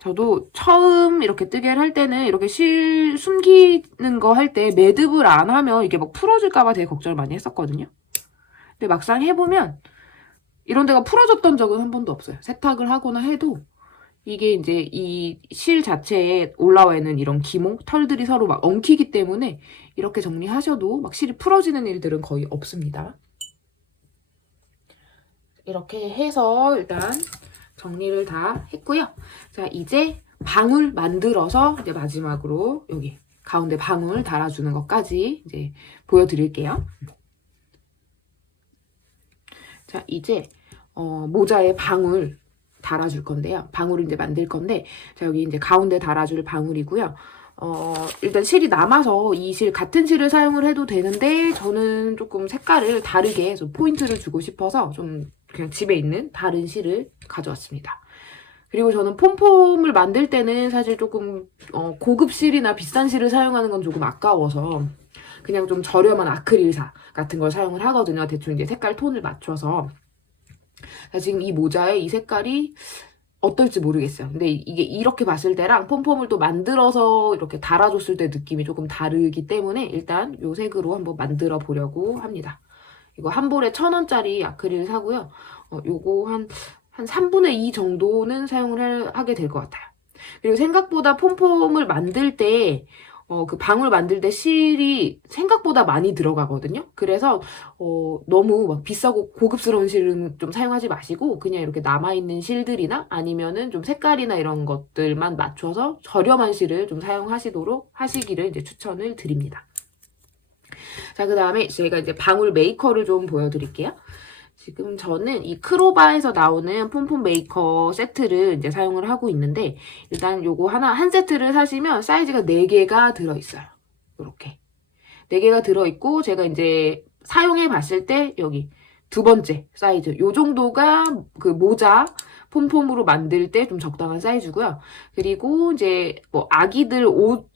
저도 처음 이렇게 뜨개를 할 때는 이렇게 실 숨기는 거 할 때 매듭을 안 하면 이게 막 풀어질까봐 되게 걱정을 많이 했었거든요. 근데 막상 해보면 이런 데가 풀어졌던 적은 한 번도 없어요. 세탁을 하거나 해도 이게 이제 이 실 자체에 올라와 있는 이런 기모, 털들이 서로 막 엉키기 때문에 이렇게 정리하셔도 막 실이 풀어지는 일들은 거의 없습니다. 이렇게 해서 일단 정리를 다 했고요. 자, 이제 방울 만들어서 이제 마지막으로 여기 가운데 방울 달아주는 것까지 이제 보여드릴게요. 자, 이제 모자에 방울 달아줄 건데요. 방울을 이제 만들 건데, 자, 여기 이제 가운데 달아줄 방울이고요. 일단 실이 남아서 이 같은 실을 사용을 해도 되는데, 저는 조금 색깔을 다르게 해서 포인트를 주고 싶어서 좀 그냥 집에 있는 다른 실을 가져왔습니다. 그리고 저는 폼폼을 만들 때는 사실 조금 고급 실이나 비싼 실을 사용하는 건 조금 아까워서 그냥 좀 저렴한 아크릴사 같은 걸 사용을 하거든요. 대충 이제 색깔 톤을 맞춰서. 지금 이 모자에 이 색깔이 어떨지 모르겠어요. 근데 이게 이렇게 봤을 때랑 폼폼을 또 만들어서 이렇게 달아줬을 때 느낌이 조금 다르기 때문에 일단 이 색으로 한번 만들어 보려고 합니다. 이거 한 볼에 1,000원짜리 아크릴 사고요. 요거 한 3분의 2 정도는 사용을 하게 될 것 같아요. 그리고 생각보다 폼폼을 만들 때 그 방울 만들 때 실이 생각보다 많이 들어가거든요. 그래서 너무 막 비싸고 고급스러운 실은 좀 사용하지 마시고 그냥 이렇게 남아있는 실들이나 아니면은 좀 색깔이나 이런 것들만 맞춰서 저렴한 실을 좀 사용하시도록 하시기를 이제 추천을 드립니다. 자, 그 다음에 제가 이제 방울 메이커를 좀 보여드릴게요. 지금 저는 이 크로바에서 나오는 폼폼 메이커 세트를 이제 사용을 하고 있는데 일단 요거 한 세트를 사시면 사이즈가 4개가 들어있어요. 이렇게 4개가 들어있고 제가 이제 사용해 봤을 때 여기 두 번째 사이즈 요 정도가 그 모자 폼폼으로 만들 때 좀 적당한 사이즈고요. 그리고 이제 뭐 아기들 옷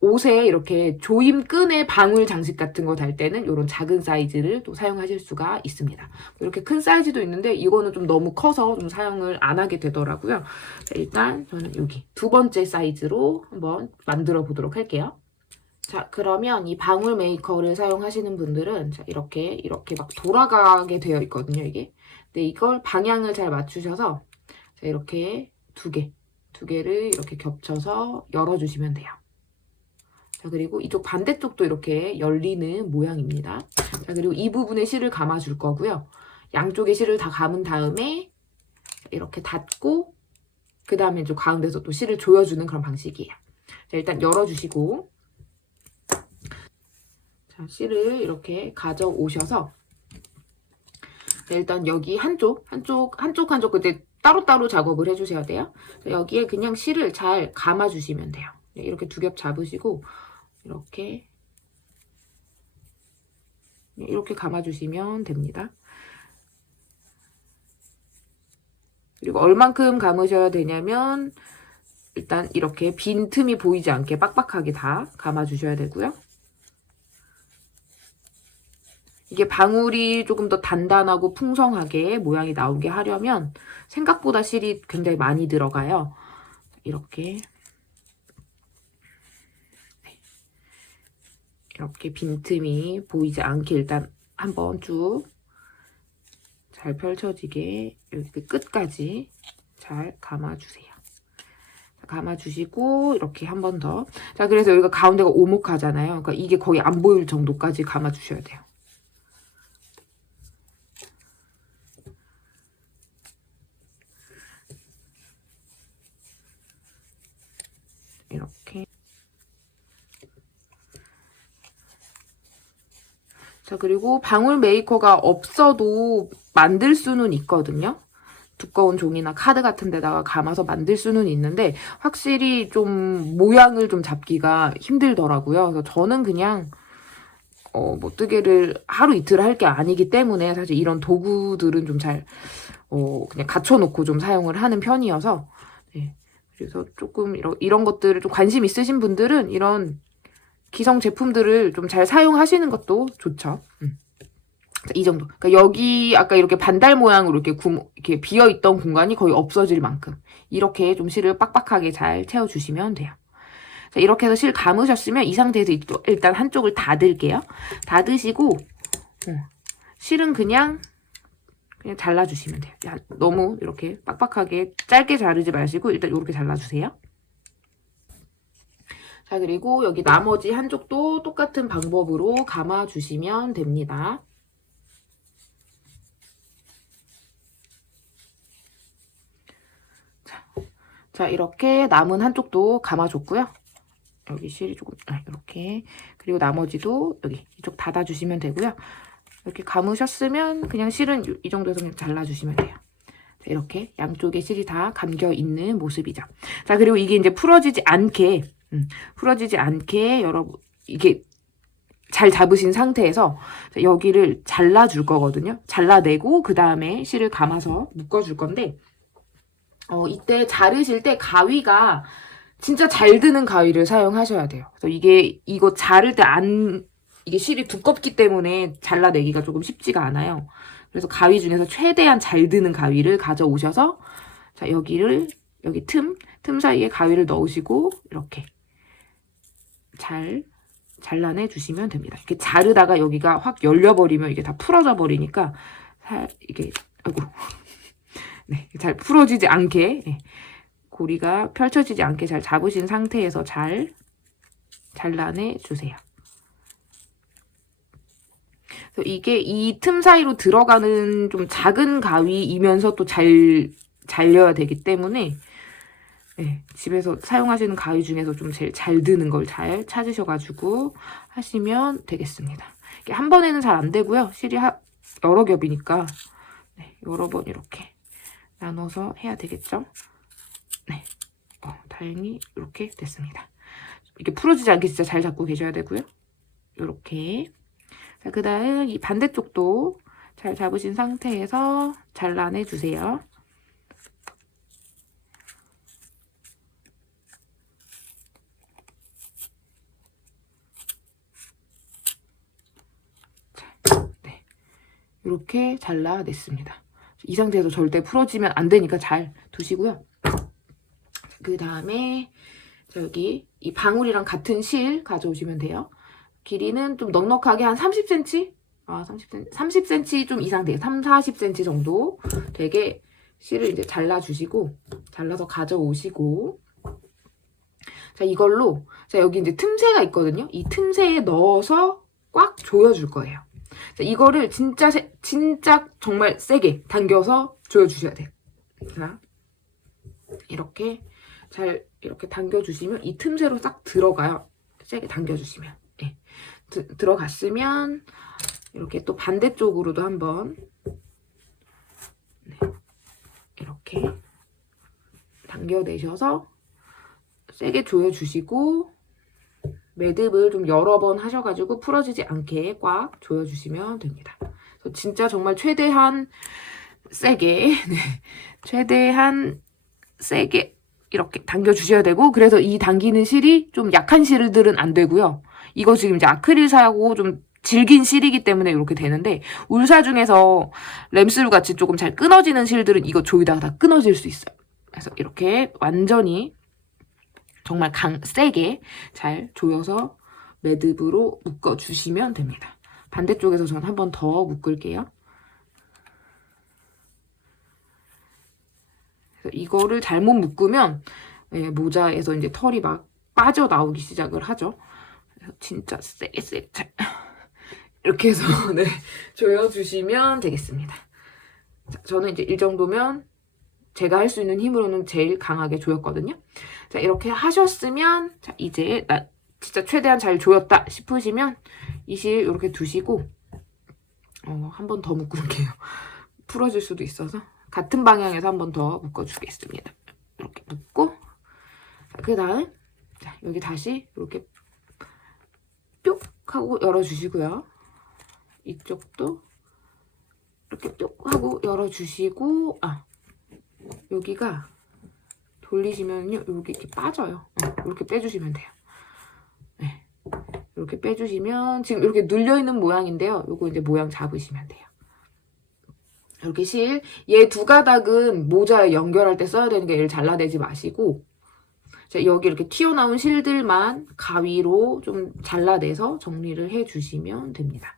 옷에 이렇게 조임끈에 방울 장식 같은 거 달 때는 이런 작은 사이즈를 또 사용하실 수가 있습니다. 이렇게 큰 사이즈도 있는데 이거는 좀 너무 커서 좀 사용을 안 하게 되더라고요. 자, 일단 저는 여기 두 번째 사이즈로 한번 만들어 보도록 할게요. 자, 그러면 이 방울 메이커를 사용하시는 분들은 자, 이렇게 막 돌아가게 되어 있거든요, 이게. 근데 이걸 방향을 잘 맞추셔서 자, 이렇게 두 개를 이렇게 겹쳐서 열어주시면 돼요. 자, 그리고 이쪽 반대쪽도 이렇게 열리는 모양입니다. 자, 그리고 이 부분에 실을 감아줄 거고요. 양쪽에 실을 다 감은 다음에 이렇게 닫고 그 다음에 좀 가운데서 또 실을 조여주는 그런 방식이에요. 자, 일단 열어주시고 자, 실을 이렇게 가져오셔서 자, 일단 여기 한쪽 그때 따로따로 작업을 해주셔야 돼요. 자, 여기에 그냥 실을 잘 감아주시면 돼요. 이렇게 두 겹 잡으시고 이렇게 감아주시면 됩니다. 그리고 얼만큼 감으셔야 되냐면 일단 이렇게 빈 틈이 보이지 않게 빡빡하게 다 감아주셔야 되고요. 이게 방울이 조금 더 단단하고 풍성하게 모양이 나오게 하려면 생각보다 실이 굉장히 많이 들어가요. 이렇게 빈틈이 보이지 않게 일단 한번 쭉 잘 펼쳐지게 이렇게 끝까지 잘 감아주세요. 감아주시고 이렇게 한 번 더. 자, 그래서 여기가 가운데가 오목하잖아요. 그러니까 이게 거의 안 보일 정도까지 감아주셔야 돼요. 이렇게. 자, 그리고 방울 메이커가 없어도 만들 수는 있거든요. 두꺼운 종이나 카드 같은 데다가 감아서 만들 수는 있는데 확실히 좀 모양을 좀 잡기가 힘들더라고요. 그래서 저는 그냥 뭐 뜨개를 하루 이틀 할 게 아니기 때문에 사실 이런 도구들은 좀 잘 그냥 갖춰놓고 좀 사용을 하는 편이어서 네. 그래서 조금 이런 것들을 좀 관심 있으신 분들은 이런 기성 제품들을 좀 잘 사용하시는 것도 좋죠. 이 정도. 그러니까 여기 아까 이렇게 반달 모양으로 이렇게 비어있던 공간이 거의 없어질 만큼 이렇게 좀 실을 빡빡하게 잘 채워주시면 돼요. 자, 이렇게 해서 실 감으셨으면 이 상태에서 일단 한쪽을 닫을게요. 닫으시고 실은 그냥 잘라주시면 돼요. 너무 이렇게 빡빡하게 짧게 자르지 마시고 일단 이렇게 잘라주세요. 자, 그리고 여기 나머지 한쪽도 똑같은 방법으로 감아주시면 됩니다. 자, 이렇게 남은 한쪽도 감아줬고요. 여기 실이 조금 이렇게 그리고 나머지도 여기 이쪽 닫아주시면 되고요. 이렇게 감으셨으면 그냥 실은 이 정도에서 그냥 잘라주시면 돼요. 자, 이렇게 양쪽에 실이 다 감겨 있는 모습이죠. 자, 그리고 이게 이제 풀어지지 않게 여러분 이게 잘 잡으신 상태에서 여기를 잘라줄 거거든요. 잘라내고 그 다음에 실을 감아서 묶어줄 건데 이때 자르실 때 가위가 진짜 잘 드는 가위를 사용하셔야 돼요. 그래서 이거 자를 때 이게 실이 두껍기 때문에 잘라내기가 조금 쉽지가 않아요. 그래서 가위 중에서 최대한 잘 드는 가위를 가져오셔서 자, 여기 틈 사이에 가위를 넣으시고 이렇게 잘 잘라내 주시면 됩니다. 이렇게 자르다가 여기가 확 열려버리면 이게 다 풀어져 버리니까 이게 네, 잘 풀어지지 않게 고리가 펼쳐지지 않게 잘 잡으신 상태에서 잘 잘라내 주세요. 그래서 이게 이 틈 사이로 들어가는 좀 작은 가위이면서 또 잘 잘려야 되기 때문에 네, 집에서 사용하시는 가위 중에서 좀 제일 잘 드는 걸 잘 찾으셔가지고 하시면 되겠습니다. 이게 한 번에는 잘 안 되고요. 실이 여러 겹이니까 네, 여러 번 이렇게 나눠서 해야 되겠죠? 네, 다행히 이렇게 됐습니다. 이게 풀어지지 않게 진짜 잘 잡고 계셔야 되고요. 이렇게. 자, 그 다음 이 반대쪽도 잘 잡으신 상태에서 잘라내주세요. 이렇게 잘라냈습니다. 이 상태에서 절대 풀어지면 안 되니까 잘 두시고요. 그 다음에 여기 이 방울이랑 같은 실 가져오시면 돼요. 길이는 좀 넉넉하게 한 30cm? 30cm 좀 이상 돼요. 40cm 정도 되게 실을 이제 잘라주시고, 잘라서 가져오시고, 자, 이걸로, 자, 여기 이제 틈새가 있거든요. 이 틈새에 넣어서 꽉 조여줄 거예요. 자, 이거를 진짜 정말 세게 당겨서 조여주셔야 돼요. 자, 이렇게 이렇게 당겨주시면 이 틈새로 싹 들어가요. 세게 당겨주시면. 네. 들어갔으면 이렇게 또 반대쪽으로도 한번 이렇게 당겨내셔서 세게 조여주시고 매듭을 좀 여러 번 하셔가지고 풀어지지 않게 꽉 조여주시면 됩니다. 진짜 정말 최대한 세게 최대한 세게 이렇게 당겨주셔야 되고, 그래서 이 당기는 실이 좀 약한 실들은 안 되고요. 이거 지금 이제 아크릴사하고 좀 질긴 실이기 때문에 이렇게 되는데, 울사 중에서 램스루 같이 조금 잘 끊어지는 실들은 이거 조이다가 다 끊어질 수 있어요. 그래서 이렇게 완전히 정말 세게 잘 조여서 매듭으로 묶어주시면 됩니다. 반대쪽에서 전 한 번 더 묶을게요. 이거를 잘못 묶으면 모자에서 이제 털이 막 빠져나오기 시작을 하죠. 그래서 진짜 세게 이렇게 해서 네, 조여주시면 되겠습니다. 자, 저는 이제 이 정도면 제가 할 수 있는 힘으로는 제일 강하게 조였거든요. 자, 이렇게 하셨으면, 자, 이제 나 진짜 최대한 잘 조였다 싶으시면 이 실 이렇게 두시고, 한 번 더 묶을게요. 풀어질 수도 있어서. 같은 방향에서 한 번 더 묶어주겠습니다. 이렇게 묶고, 그 다음, 여기 다시 이렇게 뿅 하고 열어주시고요. 이쪽도 이렇게 뿅 하고 열어주시고, 여기가 돌리시면요, 여기 이렇게 빠져요. 이렇게 빼주시면 돼요. 네. 이렇게 빼주시면 지금 이렇게 눌려있는 모양인데요. 요거 이제 모양 잡으시면 돼요. 이렇게 얘 두 가닥은 모자에 연결할 때 써야 되는 게 얘를 잘라내지 마시고, 자, 여기 이렇게 튀어나온 실들만 가위로 좀 잘라내서 정리를 해주시면 됩니다.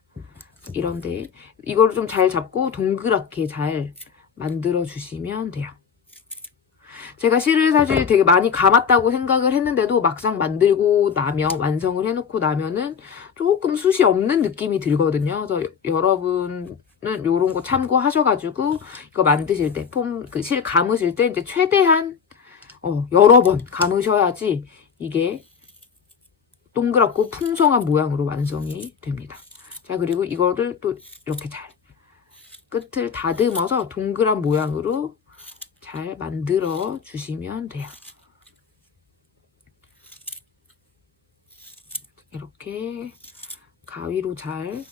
이런데 이거를 좀 잘 잡고 동그랗게 잘 만들어 주시면 돼요. 제가 실을 사실 되게 많이 감았다고 생각을 했는데도 막상 만들고 나면, 완성을 해놓고 나면은 조금 숱이 없는 느낌이 들거든요. 그래서 여러분은 이런 거 참고하셔가지고 이거 만드실 때, 실 감으실 때 이제 최대한 여러 번 감으셔야지 이게 동그랗고 풍성한 모양으로 완성이 됩니다. 자, 그리고 이거를 또 이렇게 잘 끝을 다듬어서 동그란 모양으로 잘 만들어 주시면 돼요. 이렇게 가위로 잘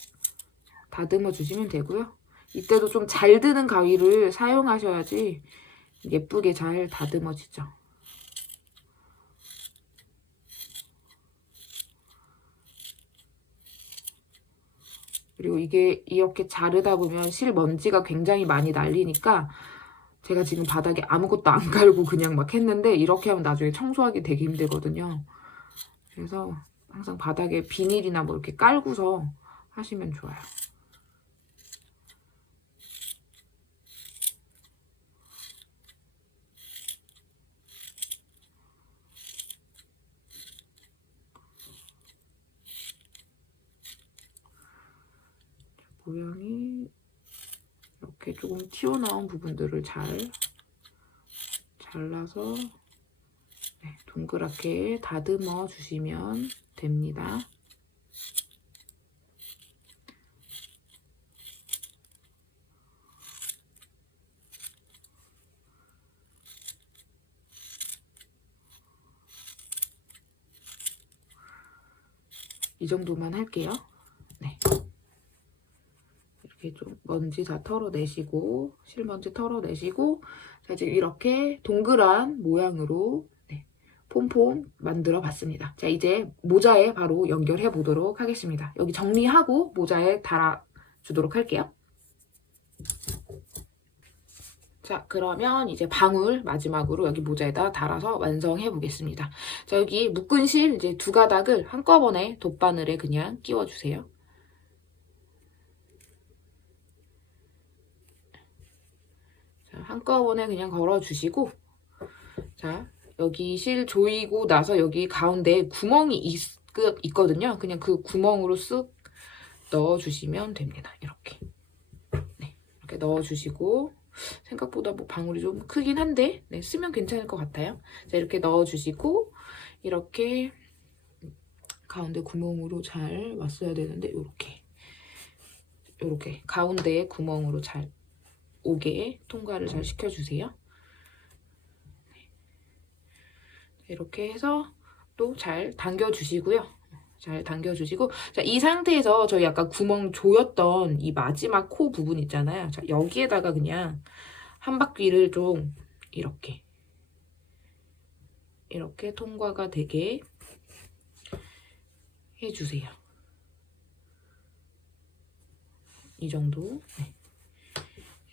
다듬어 주시면 되고요. 이때도 좀 잘 드는 가위를 사용하셔야지 예쁘게 잘 다듬어지죠. 그리고 이게 이렇게 자르다 보면 실 먼지가 굉장히 많이 날리니까 제가 지금 바닥에 아무것도 안 갈고 그냥 막 했는데 이렇게 하면 나중에 청소하기 되게 힘들거든요. 그래서 항상 바닥에 비닐이나 뭐 이렇게 깔고서 하시면 좋아요. 모양이 이렇게 조금 튀어나온 부분들을 잘 잘라서 동그랗게 다듬어 주시면 됩니다. 이 정도만 할게요. 네. 이렇게 좀 먼지 다 털어내시고, 실먼지 털어내시고, 자, 이제 이렇게 동그란 모양으로 폼폼 만들어 봤습니다. 자, 이제 모자에 바로 연결해 보도록 하겠습니다. 여기 정리하고 모자에 달아주도록 할게요. 자, 그러면 이제 방울 마지막으로 여기 모자에다 달아서 완성해 보겠습니다. 자, 여기 묶은 실 이제 두 가닥을 한꺼번에 돗바늘에 그냥 끼워주세요. 자, 한꺼번에 그냥 걸어주시고, 자, 여기 실 조이고 나서 여기 가운데 구멍이 있거든요. 그냥 그 구멍으로 쓱 넣어주시면 됩니다. 이렇게. 네, 이렇게 넣어주시고, 생각보다 뭐 방울이 좀 크긴 한데, 네, 쓰면 괜찮을 것 같아요. 자, 이렇게 넣어주시고, 이렇게 가운데 구멍으로 잘 왔어야 되는데, 요렇게 가운데 구멍으로 잘 오게 통과를 잘 시켜주세요. 이렇게 해서 또 잘 당겨주시고요. 잘 당겨주시고, 자, 이 상태에서 저희 아까 구멍 조였던 이 마지막 코 부분 있잖아요. 자, 여기에다가 그냥 한 바퀴를 좀 이렇게 통과가 되게 해주세요. 이 정도. 네.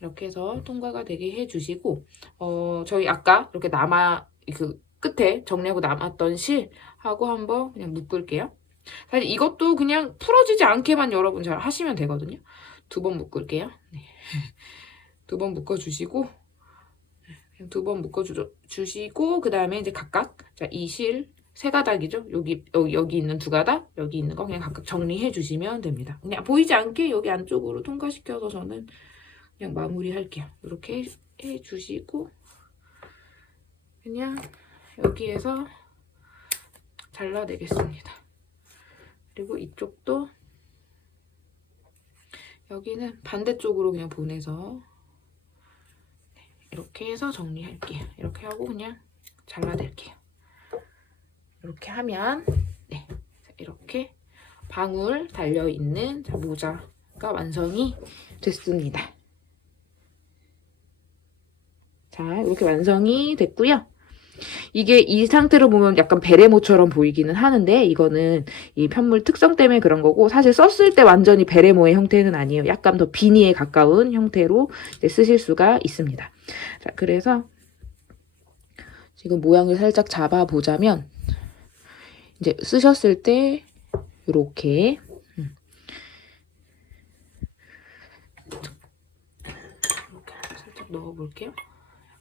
이렇게 해서 통과가 되게 해주시고, 저희 아까 이렇게 그 끝에 정리하고 남았던 실하고 한번 그냥 묶을게요. 사실 이것도 그냥 풀어지지 않게만 여러분 잘 하시면 되거든요. 두 번 묶을게요. 네. 두 번 묶어주시고, 그냥 두 번 묶어주시고, 그 다음에 이제 각각, 자, 이 실 세 가닥이죠. 여기 있는 두 가닥, 여기 있는 거 그냥 각각 정리해 주시면 됩니다. 그냥 보이지 않게 여기 안쪽으로 통과시켜서 저는 그냥 마무리 할게요. 이렇게 해주시고, 그냥 여기에서 잘라내겠습니다. 그리고 이쪽도 여기는 반대쪽으로 그냥 보내서 이렇게 해서 정리할게요. 이렇게 하고 그냥 잘라낼게요. 이렇게 하면 네, 이렇게 방울 달려있는 모자가 완성이 됐습니다. 자, 이렇게 완성이 됐고요. 이게 이 상태로 보면 약간 베레모처럼 보이기는 하는데 이거는 이 편물 특성 때문에 그런 거고 사실 썼을 때 완전히 베레모의 형태는 아니에요. 약간 더 비니에 가까운 형태로 쓰실 수가 있습니다. 자, 그래서 지금 모양을 살짝 잡아보자면 이제 쓰셨을 때 이렇게 살짝 넣어볼게요.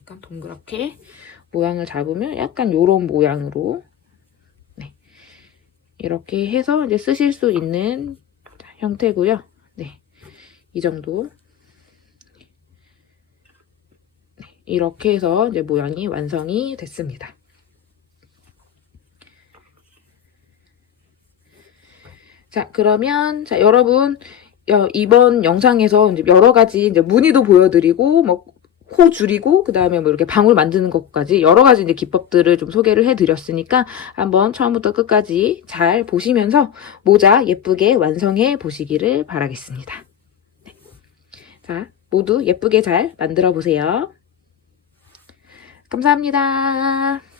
약간 동그랗게 모양을 잡으면 약간 요런 모양으로 네. 이렇게 해서 이제 쓰실 수 있는 형태고요. 네. 이 정도. 네. 이렇게 해서 이제 모양이 완성이 됐습니다. 자, 그러면 자, 여러분 이번 영상에서 이제 여러 가지 이제 무늬도 보여드리고 뭐 코 줄이고 그다음에 뭐 이렇게 방울 만드는 것까지 여러 가지 이제 기법들을 좀 소개를 해드렸으니까 한번 처음부터 끝까지 잘 보시면서 모자 예쁘게 완성해 보시기를 바라겠습니다. 네. 자, 모두 예쁘게 잘 만들어 보세요. 감사합니다.